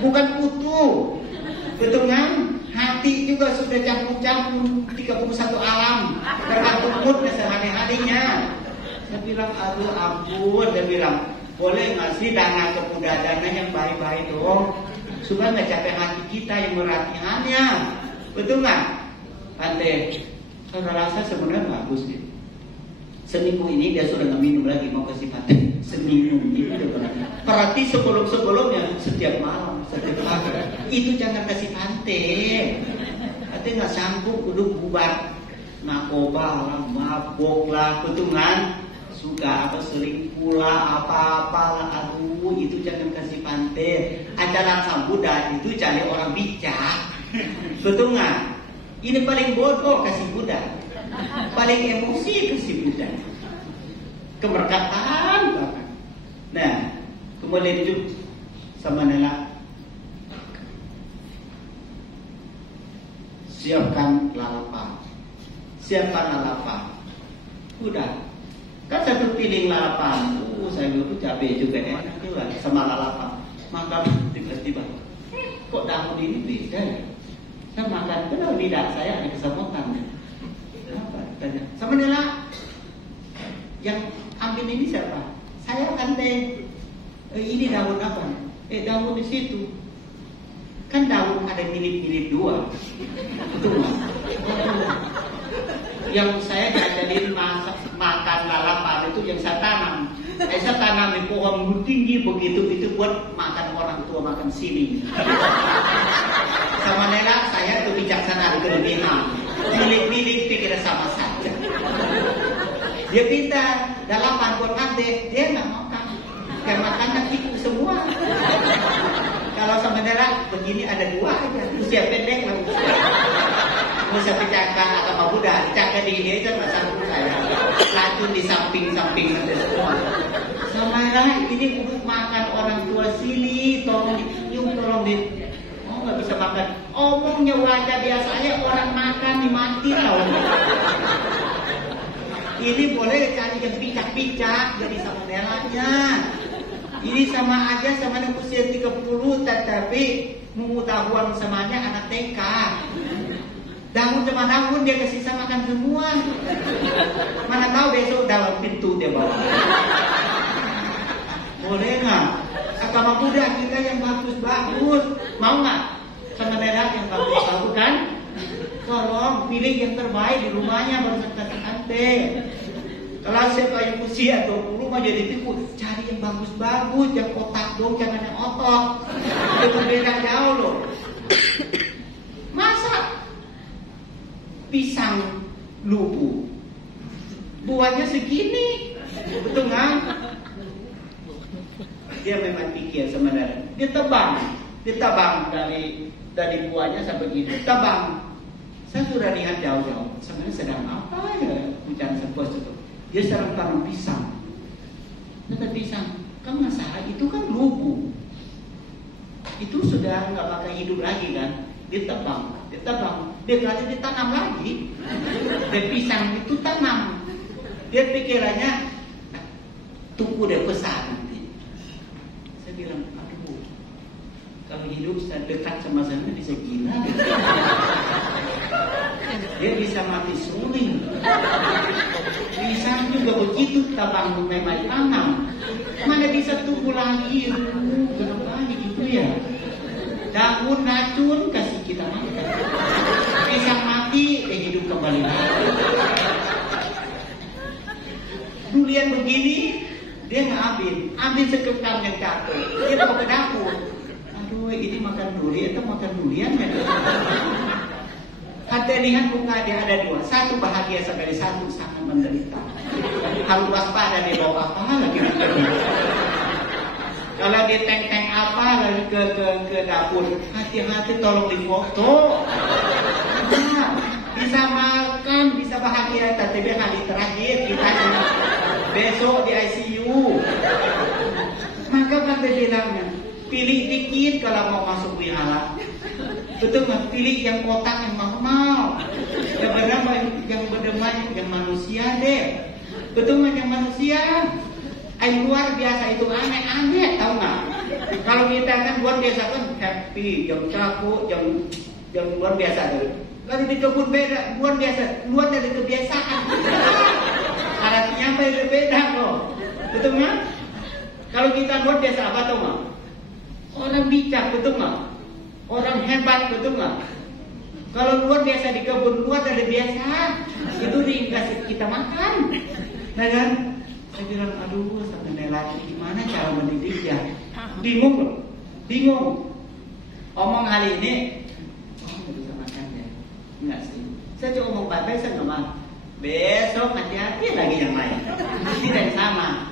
bukan utuh, betul kan? Hati juga sudah campur-campur 31 alam, tergantung mood sehari-harinya. Dia bilang, aduh ampun, dia bilang, boleh ngasih dana kemudahan yang baik-baik dong, supaya nggak capek hati kita yang merhatiannya, betul nggak? Pantai, saudara saya sebenarnya bagus nih. Seminggu ini dia sudah nggak minum lagi, mau kasih pantai. Seminggu ini udah berarti. Berarti sebelumnya setiap malam, setiap pagi, itu jangan kasih pantai. Pantai nggak sanggup, udah bubar, narkoba lah, mabok lah, betul kan? Suka apa selingkuh lah, apa-apa lah, aduh itu jangan kasih pantai. Acara sambutan itu cari orang bijak, betul nggak? Ini paling bodoh kasih budak, paling emosi kasih budak, kemerkatan bahkan. Nah, kemudian itu sama nela siapkan lalapan, udah kan satu piring lalapan, saya dulu cabai juga enak juga sama lalapan, makan tiba-tiba kok dahulu ini beda ya, saya makan kenapa lidah saya ada kesemutan, apa tanya sama nela yang ambil ini siapa? Saya kan teh ini daun apa? Daun di situ. Kan daun ada milik-milik dua. Betul mas? Yang saya jadiin makan lalapan itu yang saya tanam. Saya tanam di pohon tinggi begitu itu buat makan orang tua makan sini. Sama nela saya tuh bijaksana kelebihan. Milik-milik pikir sama saja. Dia pintar lalapan buat ade, dia nggak makan. Kayak makan tikus semua. Kalau sama darah begini ada dua aja, usia pendek lah. Usia pecahkan agama Buddha, dicakar di ini aja nggak sanggup saya. Racun di samping-samping nanti semua. Sama darah ini untuk makan orang tua sini, tolong di. Oh nggak bisa makan. Omongnya wajah biasanya orang makan dimati tau. Ini boleh cari yang picak-picak jadi sama nelanya. Ini sama aja sama anak usia 30 tetapi mengetahuan samanya anak TK. Daun sama daun dia kasih sama makan semua. Mana tahu besok dalam pintu dia bawa. Boleh nggak? Agama Buddha kita yang bagus-bagus. Mau nggak? Sama nenek yang bagus-bagus kan? Tolong pilih yang terbaik di rumahnya berserta ante. Kalau siapa yang usia 20 mah jadi tikus, cari yang bagus-bagus, yang otak dong, jangan yang otot. Itu berbeda jauh loh. Masa pisang lupu buahnya segini, betul nggak? Dia memang pikir sebenarnya. Dia tebang dari buahnya sampai gini, tebang. Saya sudah lihat jauh-jauh, sebenarnya sedang apa ya hujan sepos itu. Dia sedang tanam pisang. Kata pisang, kan masalah itu kan lugu. Itu sudah nggak pakai hidup lagi kan? Ditebang. Dia kali ditanam lagi. Dan pisang itu tanam. Dia pikirannya, tunggu deh besar nanti. Saya bilang, aduh, kalau hidup saya dekat sama sana bisa gila. Dia bisa mati suling. Pisang juga begitu, tabang memang tanam. Mana bisa tumbuh lagi? Kenapa gitu ya? Daun racun kasih kita makan. Pisang mati, hidup kembali lagi. Durian begini, dia nggak ambil sekekam yang jatuh. Dia bawa ke dapur. Aduh, ini makan durian atau makan durian ya? Hati lihat muka dia ada dua. Satu bahagia sekali, satu sangat menderita. Harus waspada dia bawa apa lagi. Kalau dia teng-teng apa lagi ke dapur, hati-hati tolong difoto. Nah, bisa makan, bisa bahagia. Tapi hari terakhir kita besok di ICU. Maka kata bilangnya, pilih dikit kalau mau masuk wihara. Betul mas, pilih yang kotak yang normal. Yang berdemai yang manusia deh. Betul mas, yang manusia. Yang luar biasa itu aneh-aneh, tahu nggak? Kalau kita kan luar biasa kan happy, yang cakup, yang luar biasa deh. Kalau di kebun beda, luar biasa, luar dari kebiasaan. Artinya apa yang berbeda kok? Betul nggak? Kalau kita luar biasa apa tahu nggak? Orang bijak, betul nggak? Orang hebat, betul nggak? Kalau luar biasa di kebun, luar dari biasa, itu dikasih kita makan. Nah kan? Saya bilang, aduh, sampai nelaki gimana cara mendidik ya? Bingung loh, bingung. Omong hari ini, nggak bisa makan ya? Enggak sih. Saya cuma ngomong baik-baik, saya nggak mau. Besok hati-hati lagi yang lain. Tidak sama.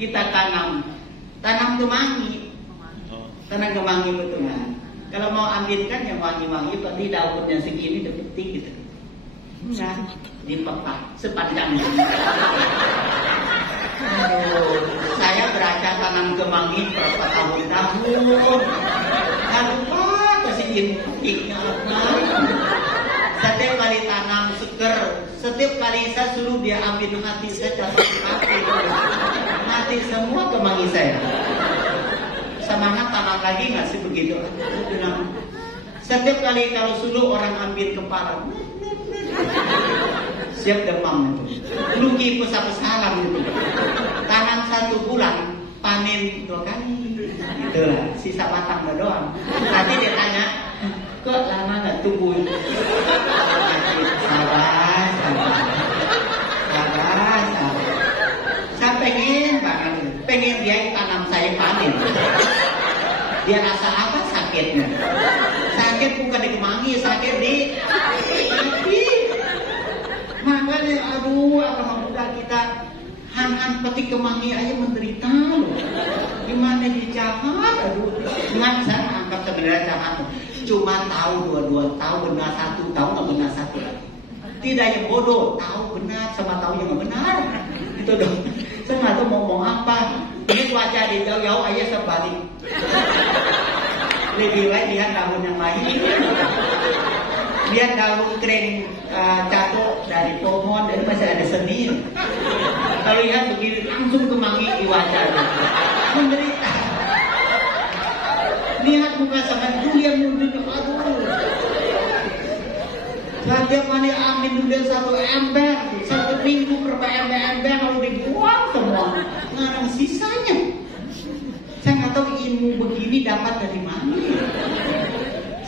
Kita tanam kemangi, betul nggak? Kalau mau ambilkan yang wangi-wangi, berarti daunnya segini udah petik gitu. Enggak, dipepak sepanjang. Aduh, saya beraca tanam kemangi berapa tahun-tahun. Tak lupa kasih inputnya. Setiap kali tanam seker, setiap kali saya suruh dia ambil hati saya catat mati semua kemangi saya. Semangat tanam lagi nggak sih begitu? Setiap kali kalau suruh orang ambil kepala, siap demam itu. Rugi besar-besaran itu. Tanam 1 bulan, panen 2 kali. Itulah, sisa batang doang. Nanti dia tanya, kok lama nggak tumbuh? Sabar. Saya pengen dia tanam saya panen. Dia rasa apa sakitnya? Sakit bukan di kemangi, sakit di hati. Makanya aduh, apa muda kita han petik kemangi aja menderita loh. Gimana dia jahat? Aduh, nggak saya anggap sebenarnya jahat. Cuma tahu 2 tahu benar 1, tahu nggak benar 1 lagi. Tidak yang bodoh, tahu benar sama tahu yang nggak benar. Itu dong. Saya nggak tahu mau ngomong apa. Ini wajah di jauh-jauh aja sebalik. Lebih baik lihat daun yang lain. Lihat daun kering jatuh dari pohon, dan masih ada seni. Kalau lihat begini langsung kemangi di wajah. Menderita. Lihat muka sama durian muncul, aduh. Setiap kali ambil durian 1 ember, 1 minggu berapa ember lalu dibuang semua. Nggak ada sisanya. Saya nggak tahu ilmu begini dapat dari mana.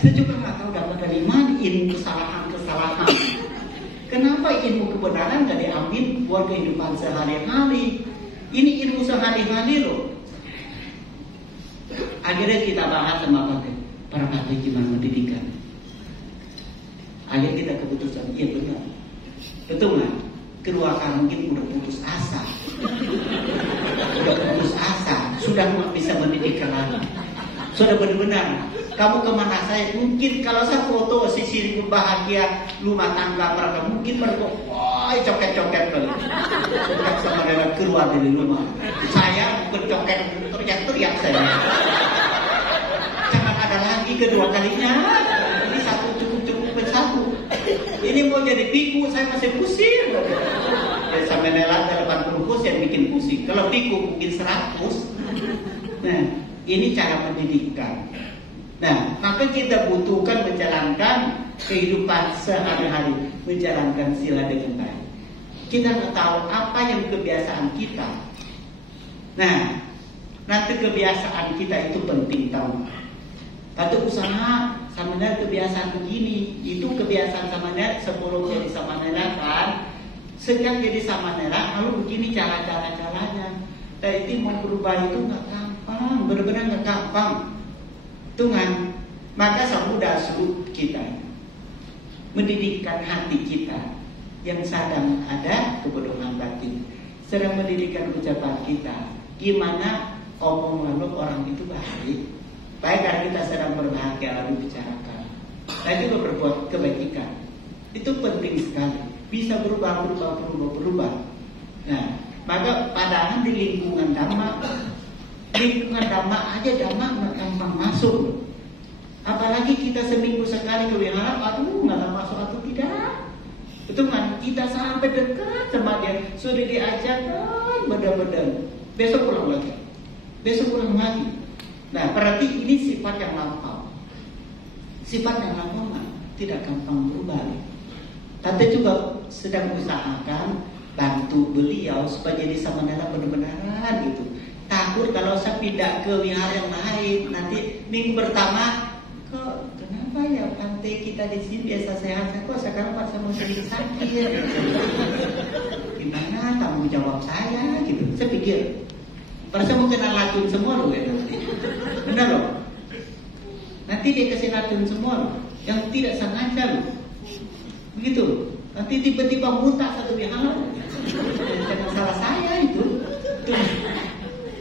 Saya juga nggak tahu dapat dari mana ilmu kesalahan. Kenapa ilmu kebenaran nggak diambil buat kehidupan sehari-hari? Ini ilmu sehari-hari loh. Akhirnya kita bahas sama para pakar gimana pendidikan. Akhirnya kita keputusan, iya benar. Betul nggak? Keluarga mungkin udah putus asa. Sudah nggak bisa mendidik lagi. Sudah benar-benar. Kamu kemana saya? Mungkin kalau saya foto sisi bahagia rumah tangga mereka, mungkin mereka coket-coket kali. Coket sama dengan keluar dari rumah. Saya bukan coket, teriak-teriak saya. Jangan ada lagi kedua kalinya. Ini 1 cukup 1. Ini mau jadi piku, saya masih pusing. Sampai nelat 80 kus yang bikin pusing. Kalau piku mungkin 100. Nah, ini cara pendidikan. Nah, maka kita butuhkan menjalankan kehidupan sehari-hari, menjalankan sila dengan baik. Kita nggak tahu apa yang kebiasaan kita. Nah, nanti kebiasaan kita itu penting tahu. Satu usaha samanya kebiasaan begini, itu kebiasaan samanya sebelum jadi samanera kan. Sejak jadi samanera, lalu begini cara-caranya. Dan itu mau berubah itu nggak gampang, benar-benar nggak gampang. Tuhan, maka semudah suruh kita mendidikkan hati kita yang sedang ada kebodohan batin, sedang mendidikkan ucapan kita. Gimana omong lalu orang itu baik karena kita sedang berbahagia lalu bicarakan. Dan juga berbuat kebaikan. Itu penting sekali. Bisa berubah. Nah, maka padahal di lingkungan Dhamma aja Dhamma nggak gampang masuk. Apalagi kita seminggu sekali ke wihara, aduh nggak masuk atau tidak. Betul kan? Kita sampai dekat sama dia, sudah diajarkan benar-benar. Besok pulang lagi. Nah, berarti ini sifat yang lampau. Sifat yang lampau tidak gampang berubah. Tante juga sedang usahakan bantu beliau supaya jadi samanera benar-benar gitu. Takut kalau saya pindah ke wihara yang lain, nanti minggu pertama, kok kenapa ya pantai kita di sini biasa sehat, kok sekarang pas saya mau sedikit sakit, gimana tanggung jawab saya gitu. Saya pikir, saya mau kena racun semua loh ya nanti, benar loh. Nanti dia kasih racun semua loh, yang tidak sengaja loh, begitu. Nanti tiba-tiba muntah satu wihara, jangan salah saya itu.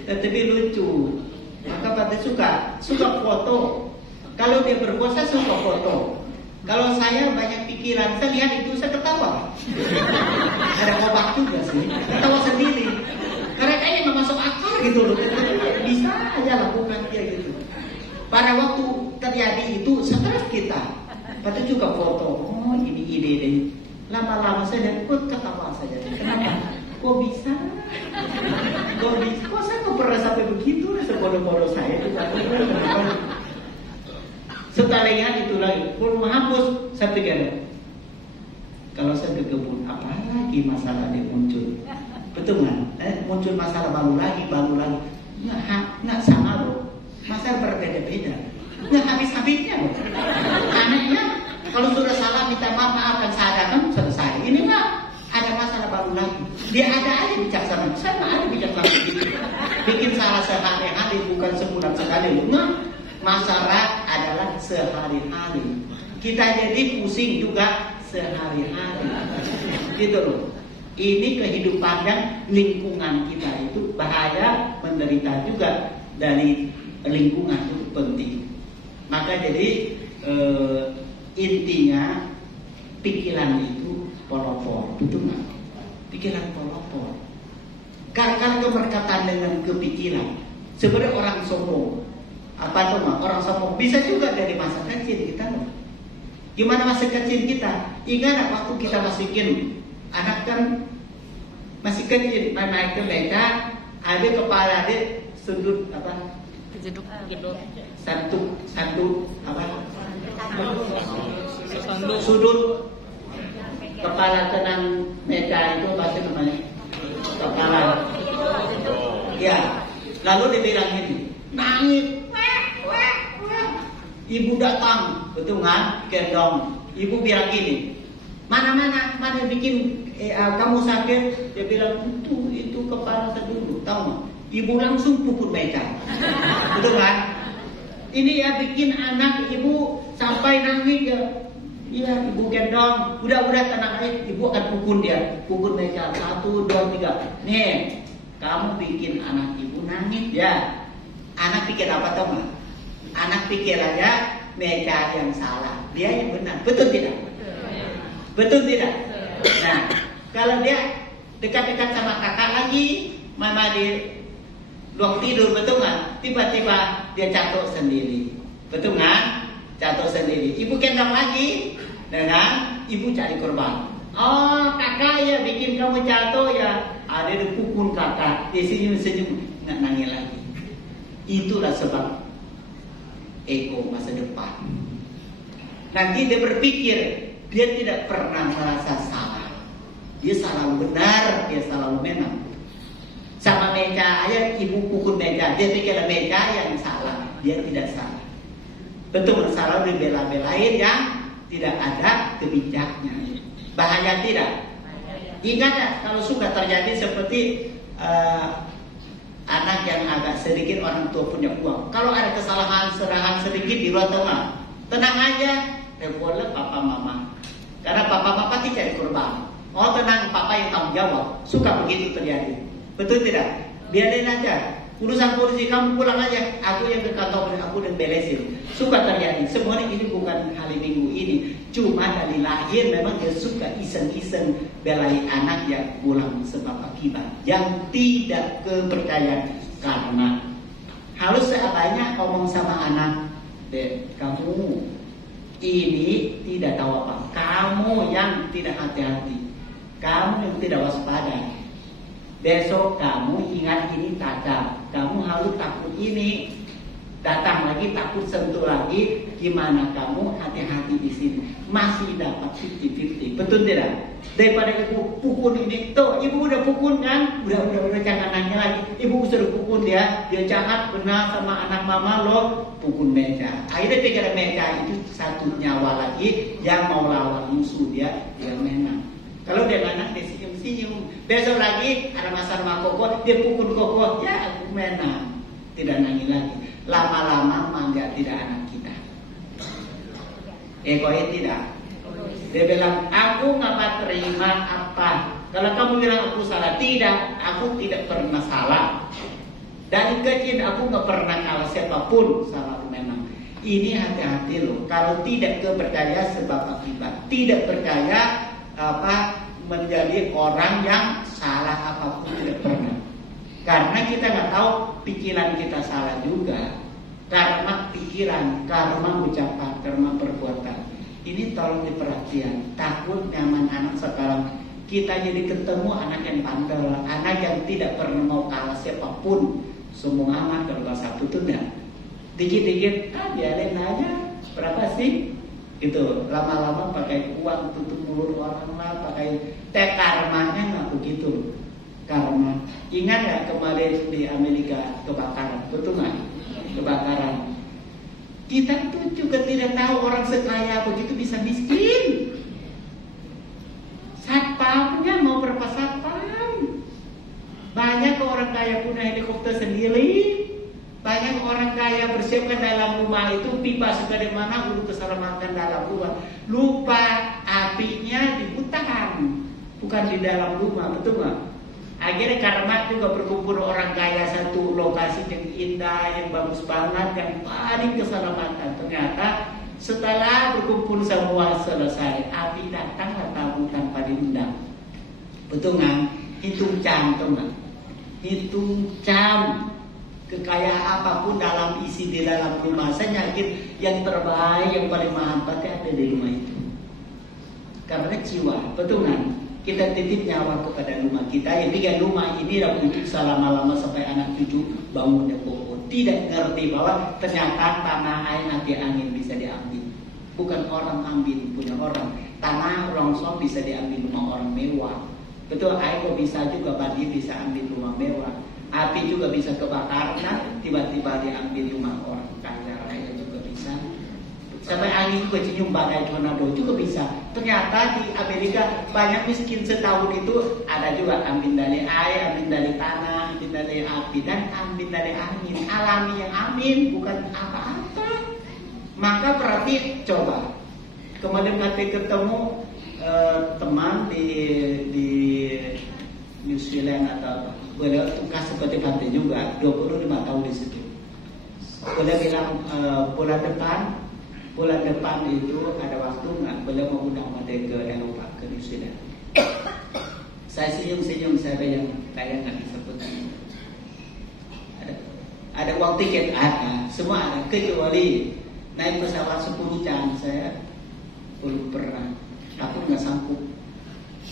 Tapi lucu. Maka Pak suka foto. Kalau dia berpuasa suka foto. Kalau saya banyak pikiran, saya lihat itu saya ketawa. Ada obat juga sih. Ketawa sendiri. Karena kayaknya nggak masuk akal gitu loh. Bisa aja lakukan dia gitu. Pada waktu terjadi itu stres kita. Itu juga foto. Oh ini ide deh. Lama-lama saya kok ketawa saja. Kenapa? Kok bisa? Kok saya nggak pernah sampai begitu? Sebodoh-bodoh saya itu. Setelah lihat itu lagi, kalau menghapus, saya pikir, kalau saya ke kebun, apalagi masalah dia muncul. Betul nggak? Muncul masalah baru lagi. Nggak sama loh. Masalah berbeda-beda. Nggak habis-habisnya loh. Anehnya, kalau sudah salah minta maaf, sadarkan selesai. Ini nggak ada masalah baru lagi. Dia ada aja bijaksana. Saya nggak ada bijaksana gitu. Bikin salah sehari-hari bukan sebulan sekali loh. Nggak. Masalah adalah sehari-hari. Kita jadi pusing juga sehari-hari. Gitu loh. Ini kehidupan yang lingkungan kita itu bahaya, menderita juga dari lingkungan itu penting. Maka jadi intinya pikiran itu polopor, betul nggak? Pikiran polopor. Karena keberkatan dengan kepikiran. Sebenarnya orang sombong, apa tuh mah? Orang sombong bisa juga dari masa kecil kita loh. Gimana masa kecil kita? Ingat waktu kita masih kecil, anak kan masih kecil, naik ke meja, ada kepala dia sudut apa? Satu apa? Sudut kepala tenang meja itu apa namanya? Kepala. Ya. Lalu dibilang ini, nangis. Ibu datang, betul kan? Gendong. Ibu bilang gini, mana bikin kamu sakit? Dia bilang itu kepala saya dulu, tahu nggak? Ibu langsung pukul meja, betul kan? Ini ya bikin anak ibu sampai nangis ya. Iya, ibu gendong, udah tenang aja, ibu akan pukul meja 1, 2, 3. Nih, kamu bikin anak ibu nangis ya. Anak pikir apa tau nggak? Anak pikir aja meja yang salah, dia yang benar, betul tidak? Betul tidak? Nah, kalau dia dekat-dekat sama kakak lagi, mama di ruang tidur, betul nggak? Tiba-tiba dia jatuh sendiri, betul nggak? Jatuh sendiri. Ibu gendong lagi, dengan ibu cari korban. Oh, kakak ya bikin kamu jatuh ya. Ada dipukul kakak, dia senyum-senyum, nggak nangis lagi. Itulah sebab ego masa depan. Nanti dia berpikir dia tidak pernah merasa salah. Dia selalu benar, dia selalu menang. Sama meja aja, ibu pukul meja, dia pikir meja yang salah, dia tidak salah. Betul, selalu dibela-belain yang tidak ada kebijaknya. Bahaya tidak? Ingat ya, kalau sudah terjadi seperti anak yang agak sedikit orang tua punya uang. Kalau ada kesalahan sedikit di luar tengah, tenang aja, boleh papa mama. Karena papa tidak korban. Oh tenang, papa yang tanggung jawab. Suka begitu terjadi. Betul tidak? Biarin aja. Urusan polisi kamu pulang aja. Aku yang ke kantor, aku yang beresin. Suka terjadi. Semuanya ini bukan hari minggu ini. Cuma dari lahir memang dia suka iseng-iseng belai anak yang pulang sebab akibat yang tidak kepercayaan. Karena harus seabainya ngomong sama anak, dek, kamu ini tidak tahu apa. Kamu yang tidak hati-hati. Kamu yang tidak waspada. Besok kamu ingat ini tajam. Kamu harus takut ini. Datang lagi takut sentuh lagi. Gimana kamu hati-hati di sini. Masih dapat 50-50. Betul tidak? Daripada ibu pukul ini. Tuh ibu udah pukul kan. Udah jangan nanya lagi. Ibu sudah pukul dia. Dia jahat benar sama anak mama lo. Pukul meja. Akhirnya pikir meja itu satu nyawa lagi. Yang mau lawan musuh dia menang. Kalau dia menang dia senyum-senyum. Besok lagi ada masalah sama koko, dia pukul koko, ya aku menang. Tidak nangis lagi. Lama-lama mangga tidak anak kita. Egois tidak. Dia bilang, aku nggak terima apa. Kalau kamu bilang aku salah, tidak. Aku tidak pernah salah. Dari kecil aku nggak pernah kalah siapapun, selalu menang. Ini hati-hati loh. Kalau tidak kepercaya sebab akibat. Tidak percaya menjadi orang yang salah apapun tidak pernah. Karena kita nggak tahu pikiran kita salah juga. Karma pikiran, karma ucapan, karma perbuatan. Ini tolong diperhatikan. Takut nyaman anak sekarang kita jadi ketemu anak yang bandel, anak yang tidak pernah mau kalah siapapun. Semua amat kalau satu tuh enggak. Dikit-dikit, biarin aja. Berapa sih? Gitu. Lama-lama pakai uang tutup mulut orang lah, pakai karmanya nggak begitu. Karma. Ingat nggak kemarin di Amerika kebakaran, betul nggak? Kebakaran. Kita tuh juga tidak tahu orang sekaya begitu bisa miskin. Satpamnya mau berapa satpam? Banyak orang kaya punya helikopter sendiri. Banyak orang kaya bersiapkan dalam rumah itu pipa sebagaimana untuk keselamatan dalam rumah. Lupa apinya di hutan, bukan di dalam rumah, betul nggak? Akhirnya karena juga berkumpul orang kaya satu lokasi yang indah, yang bagus banget, yang paling keselamatan. Ternyata setelah berkumpul semua selesai, api datang atau tanpa diundang. Betul nggak? Hitung jam, betul nggak? Hitung jam. Kekayaan apapun dalam isi di dalam rumah, saya yakin yang terbaik, yang paling mahal pasti ada di rumah itu. Karena jiwa, betul nggak? Kita titip nyawa kepada rumah kita. Yang tiga rumah ini untuk selama-lama sampai anak cucu bangunnya kokoh. Tidak ngerti bahwa ternyata tanah air nanti angin bisa diambil. Bukan orang ambil punya orang. Tanah longsor bisa diambil rumah orang mewah. Betul, air kok bisa juga banjir bisa ambil rumah mewah. Api juga bisa kebakaran, tiba-tiba diambil rumah orang kaya raya juga bisa. Sampai angin juga cium badai tornado juga bisa. Ternyata di Amerika banyak miskin setahun itu ada juga ambil dari air, ambil dari tanah, ambil dari api, dan ambil dari angin. Alami yang amin, bukan apa-apa. Maka berarti coba kemarin nanti ketemu teman di New Zealand atau beliau tugas seperti Bante juga 25 tahun di situ. Beliau bilang bulan depan itu ada waktu nggak? Beliau mau undang Bante ke Eropa, ke New Zealand. Saya senyum-senyum, saya bilang kayak nggak bisa putar. Ada uang tiket ada, semua ada kecuali naik pesawat 10 jam saya belum pernah, takut nggak sanggup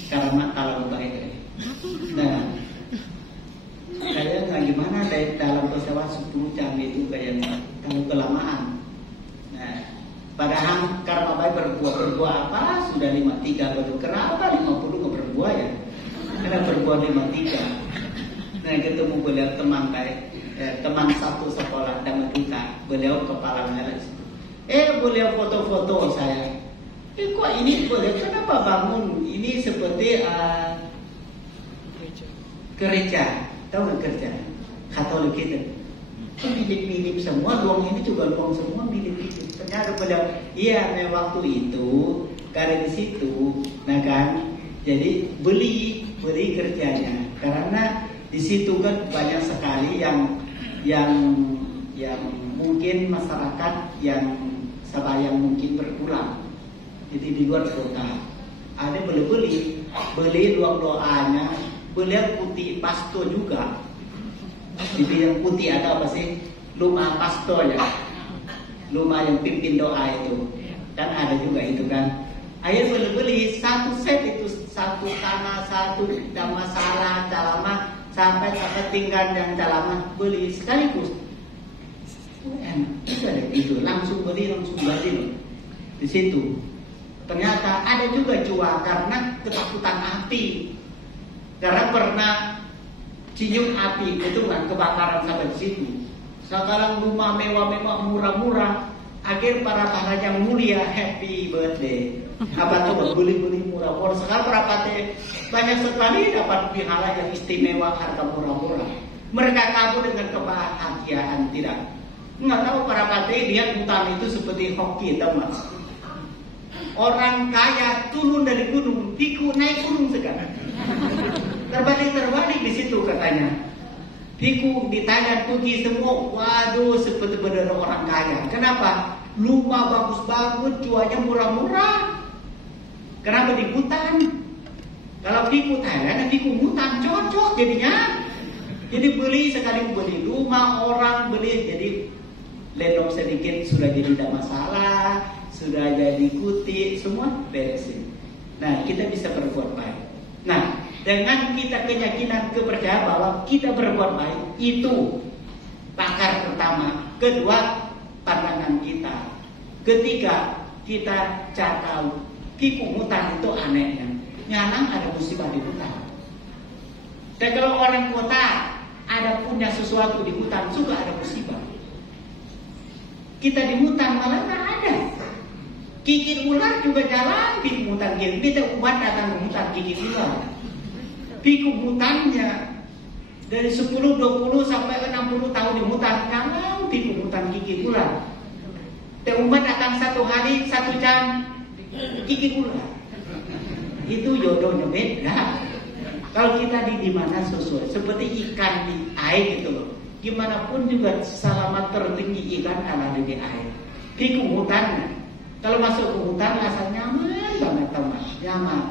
karena kalau baik. Nah, saya nggak gimana dari dalam pesawat 10 jam itu kayak kalau kelamaan. Nah, padahal karena baik berbuah apa sudah 53 betul. Kenapa 50 nggak berbuah ya? Karena berbuah 53. Nah, ketemu beliau teman baik, teman satu sekolah Dhamma Duta. Beliau kepala merah. Beliau foto-foto saya. Kok ini beliau kenapa bangun ini seperti gereja? Tahu nggak gereja Katolik itu? Mirip-mirip semua, ruang ini juga ruang semua mirip-mirip. Ternyata beliau, iya waktu itu karena di situ, nah kan, jadi beli kerjanya karena di situ kan banyak sekali yang mungkin masyarakat yang Sabayang mungkin berpulang, jadi di luar kota. Ada beli ruang doanya. Beliau putih pasto juga. Dibilang putih atau apa sih? Rumah pasto ya. Rumah yang pimpin doa itu. Kan ada juga itu kan. Akhirnya beli satu set itu, satu tanah, satu dhamma sala, calama, sampai tinggal yang calama beli sekaligus. Enak. Itu langsung beli loh di situ. Ternyata ada juga jual karena ketakutan api. Karena pernah cium api itu kan kebakaran sampai di situ. Sekarang rumah mewah-mewah murah-murah. Akhir para yang mulia happy birthday. Apa tuh beli-beli murah-murah. Sekarang berapa teh banyak sekali dapat bihala yang istimewa harga murah-murah. Mereka kabur dengan kebahagiaan tidak. Nggak tahu para teh lihat hutan itu seperti hoki teman. Orang kaya turun dari gunung, biku naik gunung sekarang. Terbalik di situ katanya. Biku ditanya pergi semua, waduh seperti benar orang kaya. Kenapa? Rumah bagus-bagus, cuaca murah-murah. Kenapa di hutan? Kalau biku Thailand, biku hutan cocok jadinya. Jadi beli sekali beli rumah orang beli, jadi lenong sedikit sudah jadi tidak masalah, sudah jadi kuti, semua beresin. Nah, kita bisa berbuat baik. Nah, dengan kita keyakinan kepercayaan bahwa kita berbuat baik, itu pakar pertama. Kedua, pandangan kita. Ketiga, kita cakap pikuk hutan itu anehnya. Nyalang ada musibah di hutan. Dan kalau orang kota ada punya sesuatu di hutan, juga ada musibah. Kita di hutan malah nggak ada. Gigit ular juga jalan di hutan. Kita umat datang ke hutan gigit ular. Pikuk hutannya dari 10, 20 sampai 60 tahun di hutan, jalan pikuk hutan gigit ular. Dan umat datang 1 hari 1 jam gigit ular. Itu jodohnya beda. Kalau kita di mana sesuai, seperti ikan di air gitu loh. Gimana pun juga selamat tertinggi ikan ada di air. Pikuk hutan, kalau masuk ke hutan rasanya nyaman banget, teman, nyaman.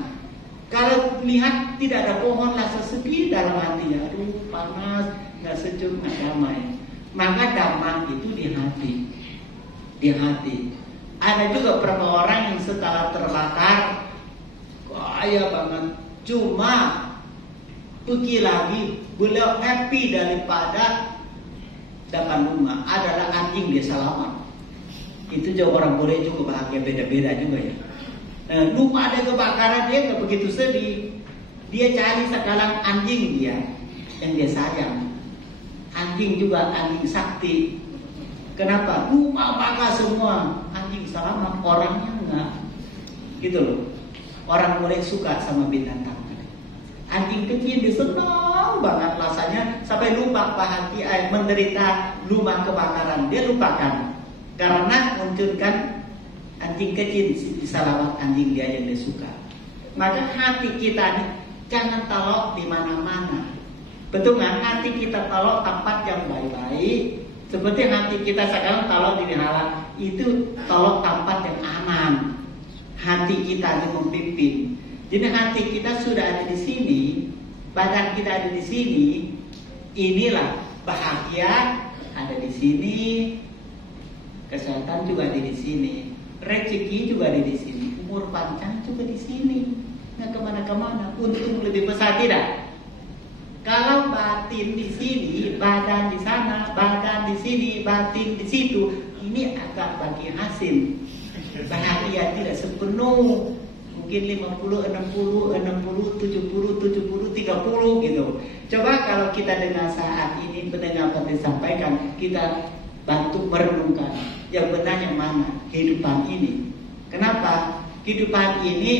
Kalau lihat tidak ada pohon, rasa sepi dalam hatinya, aduh panas, nggak sejuk, nggak damai. Maka damai itu di hati, di hati. Ada juga beberapa orang yang setelah terbakar kaya banget, cuma pergi lagi, beliau happy daripada dapat rumah adalah anjing dia selamat. Itu juga orang boleh juga bahagia, beda-beda juga ya. Rumah ada kebakaran dia nggak begitu sedih, dia cari sekarang anjing dia yang dia sayang. Anjing juga anjing sakti. Kenapa? Rumah bakar semua, anjing selamat, orangnya enggak. Gitu loh. Orang boleh suka sama binatang. Anjing kecil dia senang banget rasanya sampai lupa bahagia menderita rumah kebakaran. Dia lupakan karena munculkan anjing kecil disalawat anjing dia yang dia suka. Maka hati kita nih jangan talok di mana-mana. Betul kan? Hati kita talok tempat yang baik-baik. Seperti hati kita sekarang talok di halal, itu talok tempat yang aman. Hati kita ini memimpin. Jadi hati kita sudah ada di sini, badan kita ada di sini. Inilah bahagia ada di sini, kesehatan juga ada di sini, rezeki juga ada di sini, umur panjang juga di sini. Nggak kemana-kemana. Untung lebih besar tidak? Kalau batin di sini, badan di sana, badan di sini, batin di situ, ini agak bagi hasil. Bahagia tidak sepenuh. Mungkin 50, 60, 60, 70, 70, 30 gitu. Coba kalau kita dengar saat ini mendengar apa yang disampaikan, kita bantu merenungkan yang benarnya mana kehidupan ini. Kenapa? Kehidupan ini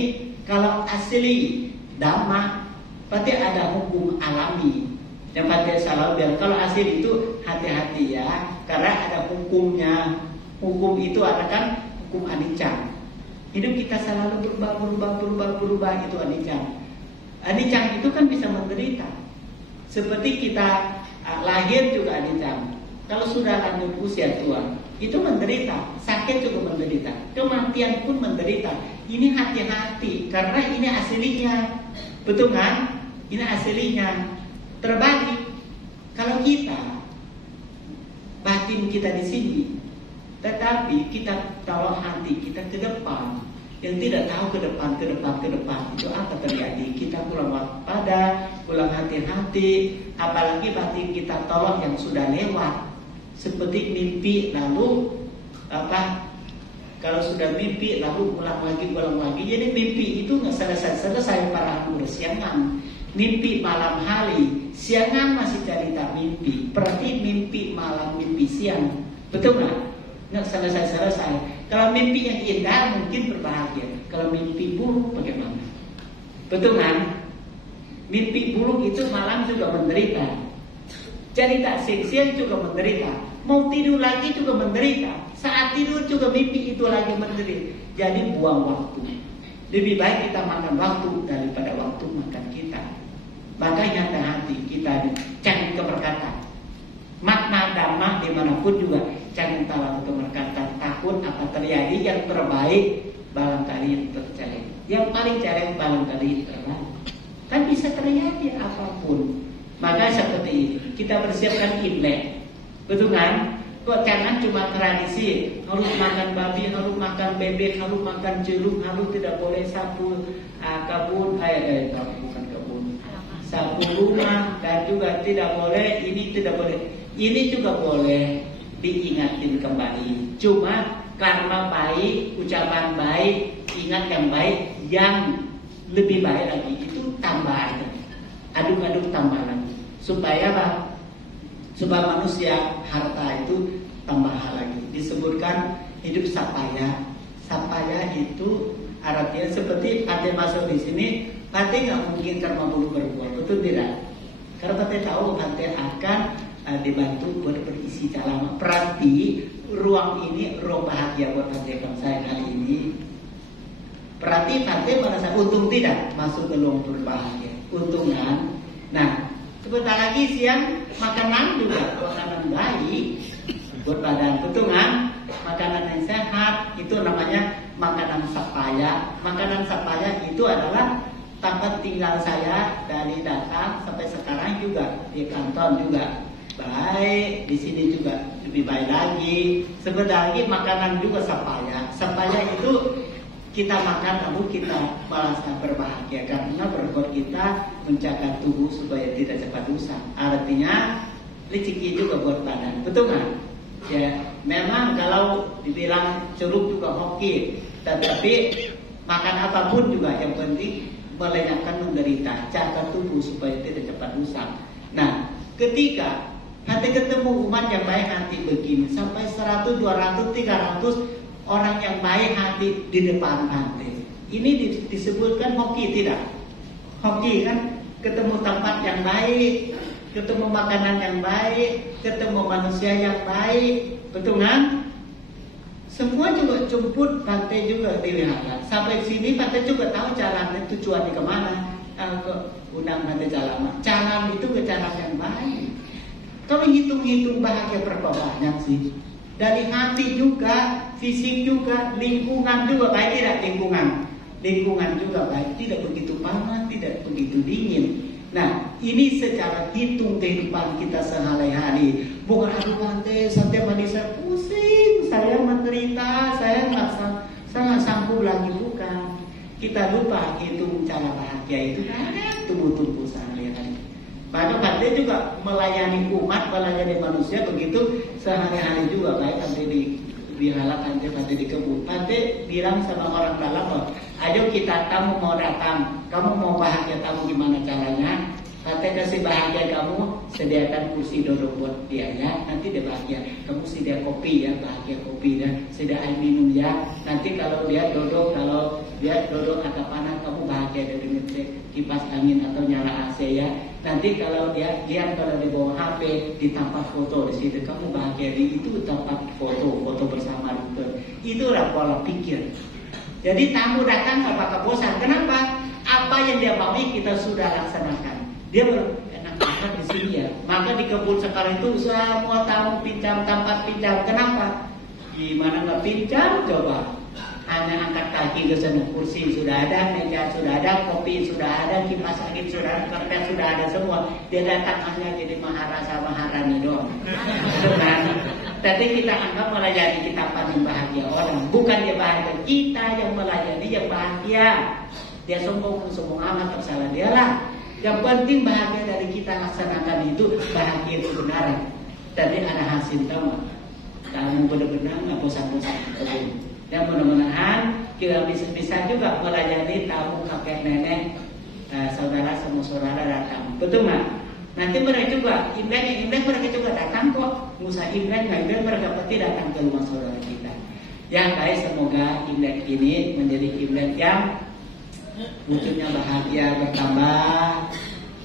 kalau asli dhamma berarti ada hukum alami. Yang pada salah bilang kalau asli itu hati-hati ya, karena ada hukumnya. Hukum itu ada kan hukum anicca. Hidup kita selalu berubah itu anicca. Anicca itu kan bisa menderita. Seperti kita lahir juga anicca. Kalau sudah lanjut usia tua, itu menderita, sakit juga menderita, kematian pun menderita. Ini hati-hati karena ini aslinya. Betul kan? Ini aslinya terbagi. Kalau kita batin kita di sini, tetapi kita taruh hati kita ke depan, yang tidak tahu ke depan itu apa terjadi. Kita kurang waspada, kurang hati-hati, apalagi batin kita tolong yang sudah lewat, seperti mimpi lalu kalau sudah mimpi lalu ulang lagi. Jadi mimpi itu nggak selesai para hamba siangan. Mimpi malam hari, siangan masih cerita mimpi. Berarti mimpi malam, mimpi siang, betul nggak? Nggak selesai. Kalau mimpi yang indah mungkin berbahagia. Kalau mimpi buruk bagaimana? Betul kan? Mimpi buruk itu malam juga menderita. Cerita siang juga menderita. Mau tidur lagi juga menderita. Saat tidur juga mimpi itu lagi menderita. Jadi buang waktu. Lebih baik kita makan waktu daripada waktu makan kita. Makanya hati kita jangan keberkatan. Makna dhamma dimanapun juga jangan tahu keberkatan. Takut apa terjadi yang terbaik barangkali yang terjadi. Yang paling jarang barangkali terbaik. Kan bisa terjadi apapun. Maka seperti ini, kita persiapkan Imlek, betul kan? Kok jangan cuma tradisi, harus makan babi, harus makan bebek, harus makan jeruk, harus tidak boleh sapu bukan kebun, sapu rumah, dan juga tidak boleh, ini tidak boleh. Ini juga boleh diingatin kembali. Cuma karena baik, ucapan baik, ingat yang baik, yang lebih baik lagi itu tambahan, aduk-aduk tambahan, supaya apa? Supaya manusia harta itu tambah lagi. Disebutkan hidup sapaya. Sapaya itu artinya seperti Pate masuk di sini, Pate nggak mungkin karena bulu berbuat, betul tidak? Karena Pate tahu Pate akan dibantu buat berisi calama. Berarti ruang ini ruang bahagia buat Pate saya kali ini. Berarti Pate merasa untung tidak masuk ke ruang berbahagia. Untung kan? Nah, sebentar lagi siang makanan juga makanan baik buat badan, betul kan? Makanan yang sehat itu namanya makanan sapaya. Makanan sapaya itu adalah tempat tinggal saya dari datang sampai sekarang juga di kantor juga baik, di sini juga lebih baik lagi. Sebentar lagi makanan juga sapaya. Sapaya itu kita makan lalu kita merasa berbahagia karena berbuat kita menjaga tubuh supaya tidak cepat rusak. Artinya rezeki juga buat badan, betul kan? Ya, memang kalau dibilang jeruk juga hoki, tetapi makan apapun juga yang penting melenyapkan menderita, jaga tubuh supaya tidak cepat rusak. Nah, ketika nanti ketemu umat yang baik hati begini sampai 100, 200, 300 orang yang baik hati di depan pantai. Ini disebutkan hoki tidak? Hoki kan ketemu tempat yang baik, ketemu makanan yang baik, ketemu manusia yang baik, betul kan? Semua juga jemput pantai juga dilihat. Sampai sini pantai juga tahu jalannya tujuannya kemana. Undang pantai jalan. Jalan itu ke jalan yang baik. Kalau hitung-hitung bahagia berapa banyak sih? Dari hati juga, fisik juga, lingkungan juga baik tidak lingkungan? Lingkungan juga baik, tidak begitu panas, tidak begitu dingin. Nah, ini secara hitung kehidupan kita sehari-hari. Bukan aduh pantai, sampai mandi saya pusing, saya menderita, saya nggak sanggup lagi, bukan. Kita lupa hitung cara bahagia itu ada tumbuh-tumbuh sehari-hari. Maka Pantai juga melayani umat, melayani manusia begitu sehari-hari juga. Baik Pantai di halak, Pantai di kebun. Pantai bilang sama orang dalam, ayo kita, kamu mau datang, kamu mau bahagia, kamu gimana caranya? Pantai kasih bahagia kamu, sediakan kursi duduk buat dia ya. Nanti dia bahagia. Kamu sedia kopi ya, bahagia kopi ya. Sedia air minum ya. Nanti kalau dia duduk agak panas, kamu bahagia dari kipas angin atau nyala AC ya. Nanti kalau dia kalau di bawah HP di tempat foto di situ, kamu bahagia di itu tempat foto bersama itu udah pola pikir. Jadi tamu datang apakah bosan? Kenapa? Apa yang dia mau kita sudah laksanakan. Dia enak banget di sini ya. Maka di kebun sekarang itu semua tamu pinjam tempat pinjam. Kenapa? Gimana nggak pinjam coba? Hanya angkat kaki ke sana, kursi sudah ada, meja sudah ada, kopi sudah ada, kipas angin sudah ada, kertas sudah ada semua. Dia datang hanya jadi maharaja maharani doang. Bukan. Tapi kita anggap melayani kita paling bahagia orang. Bukan dia bahagia, kita yang melayani yang bahagia. Dia sombong amat, tersalah dia lah. Yang penting bahagia dari kita laksanakan itu bahagia kebenaran. Tadi ada hasil tahu. Kamu benar-benar nggak bosan-bosan kebun. Dan mudah-mudahan kita bisa juga melayani tamu kakek nenek, saudara semua saudara datang. Betul nggak? Nanti mereka juga Imlek mereka juga datang kok. Musa Imlek mereka pasti datang ke rumah saudara kita. Yang baik semoga Imlek ini menjadi Imlek yang wujudnya bahagia bertambah,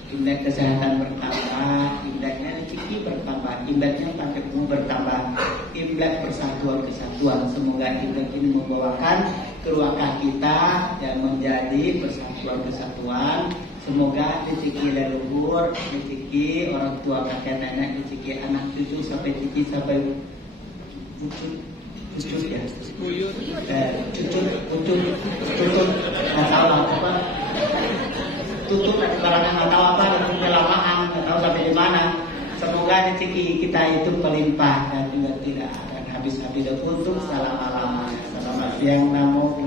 Imlek kesehatan bertambah, Imleknya rezeki bertambah, Imleknya paketmu bertambah, Imlek persatuan-kesatuan. Semoga Imlek ini membawakan keluarga kita dan menjadi persatuan-kesatuan. Semoga rezeki leluhur, rezeki orang tua kakek nenek, rezeki anak cucu sampai cici sampai cucu ya, cucu nggak tahu apa, tutut barang nggak tahu apa, dan kelamaan nggak tahu tahu sampai di mana. Semoga rezeki kita itu melimpah dan juga tidak akan habis-habis. Untuk selamat malam, selamat siang, namo.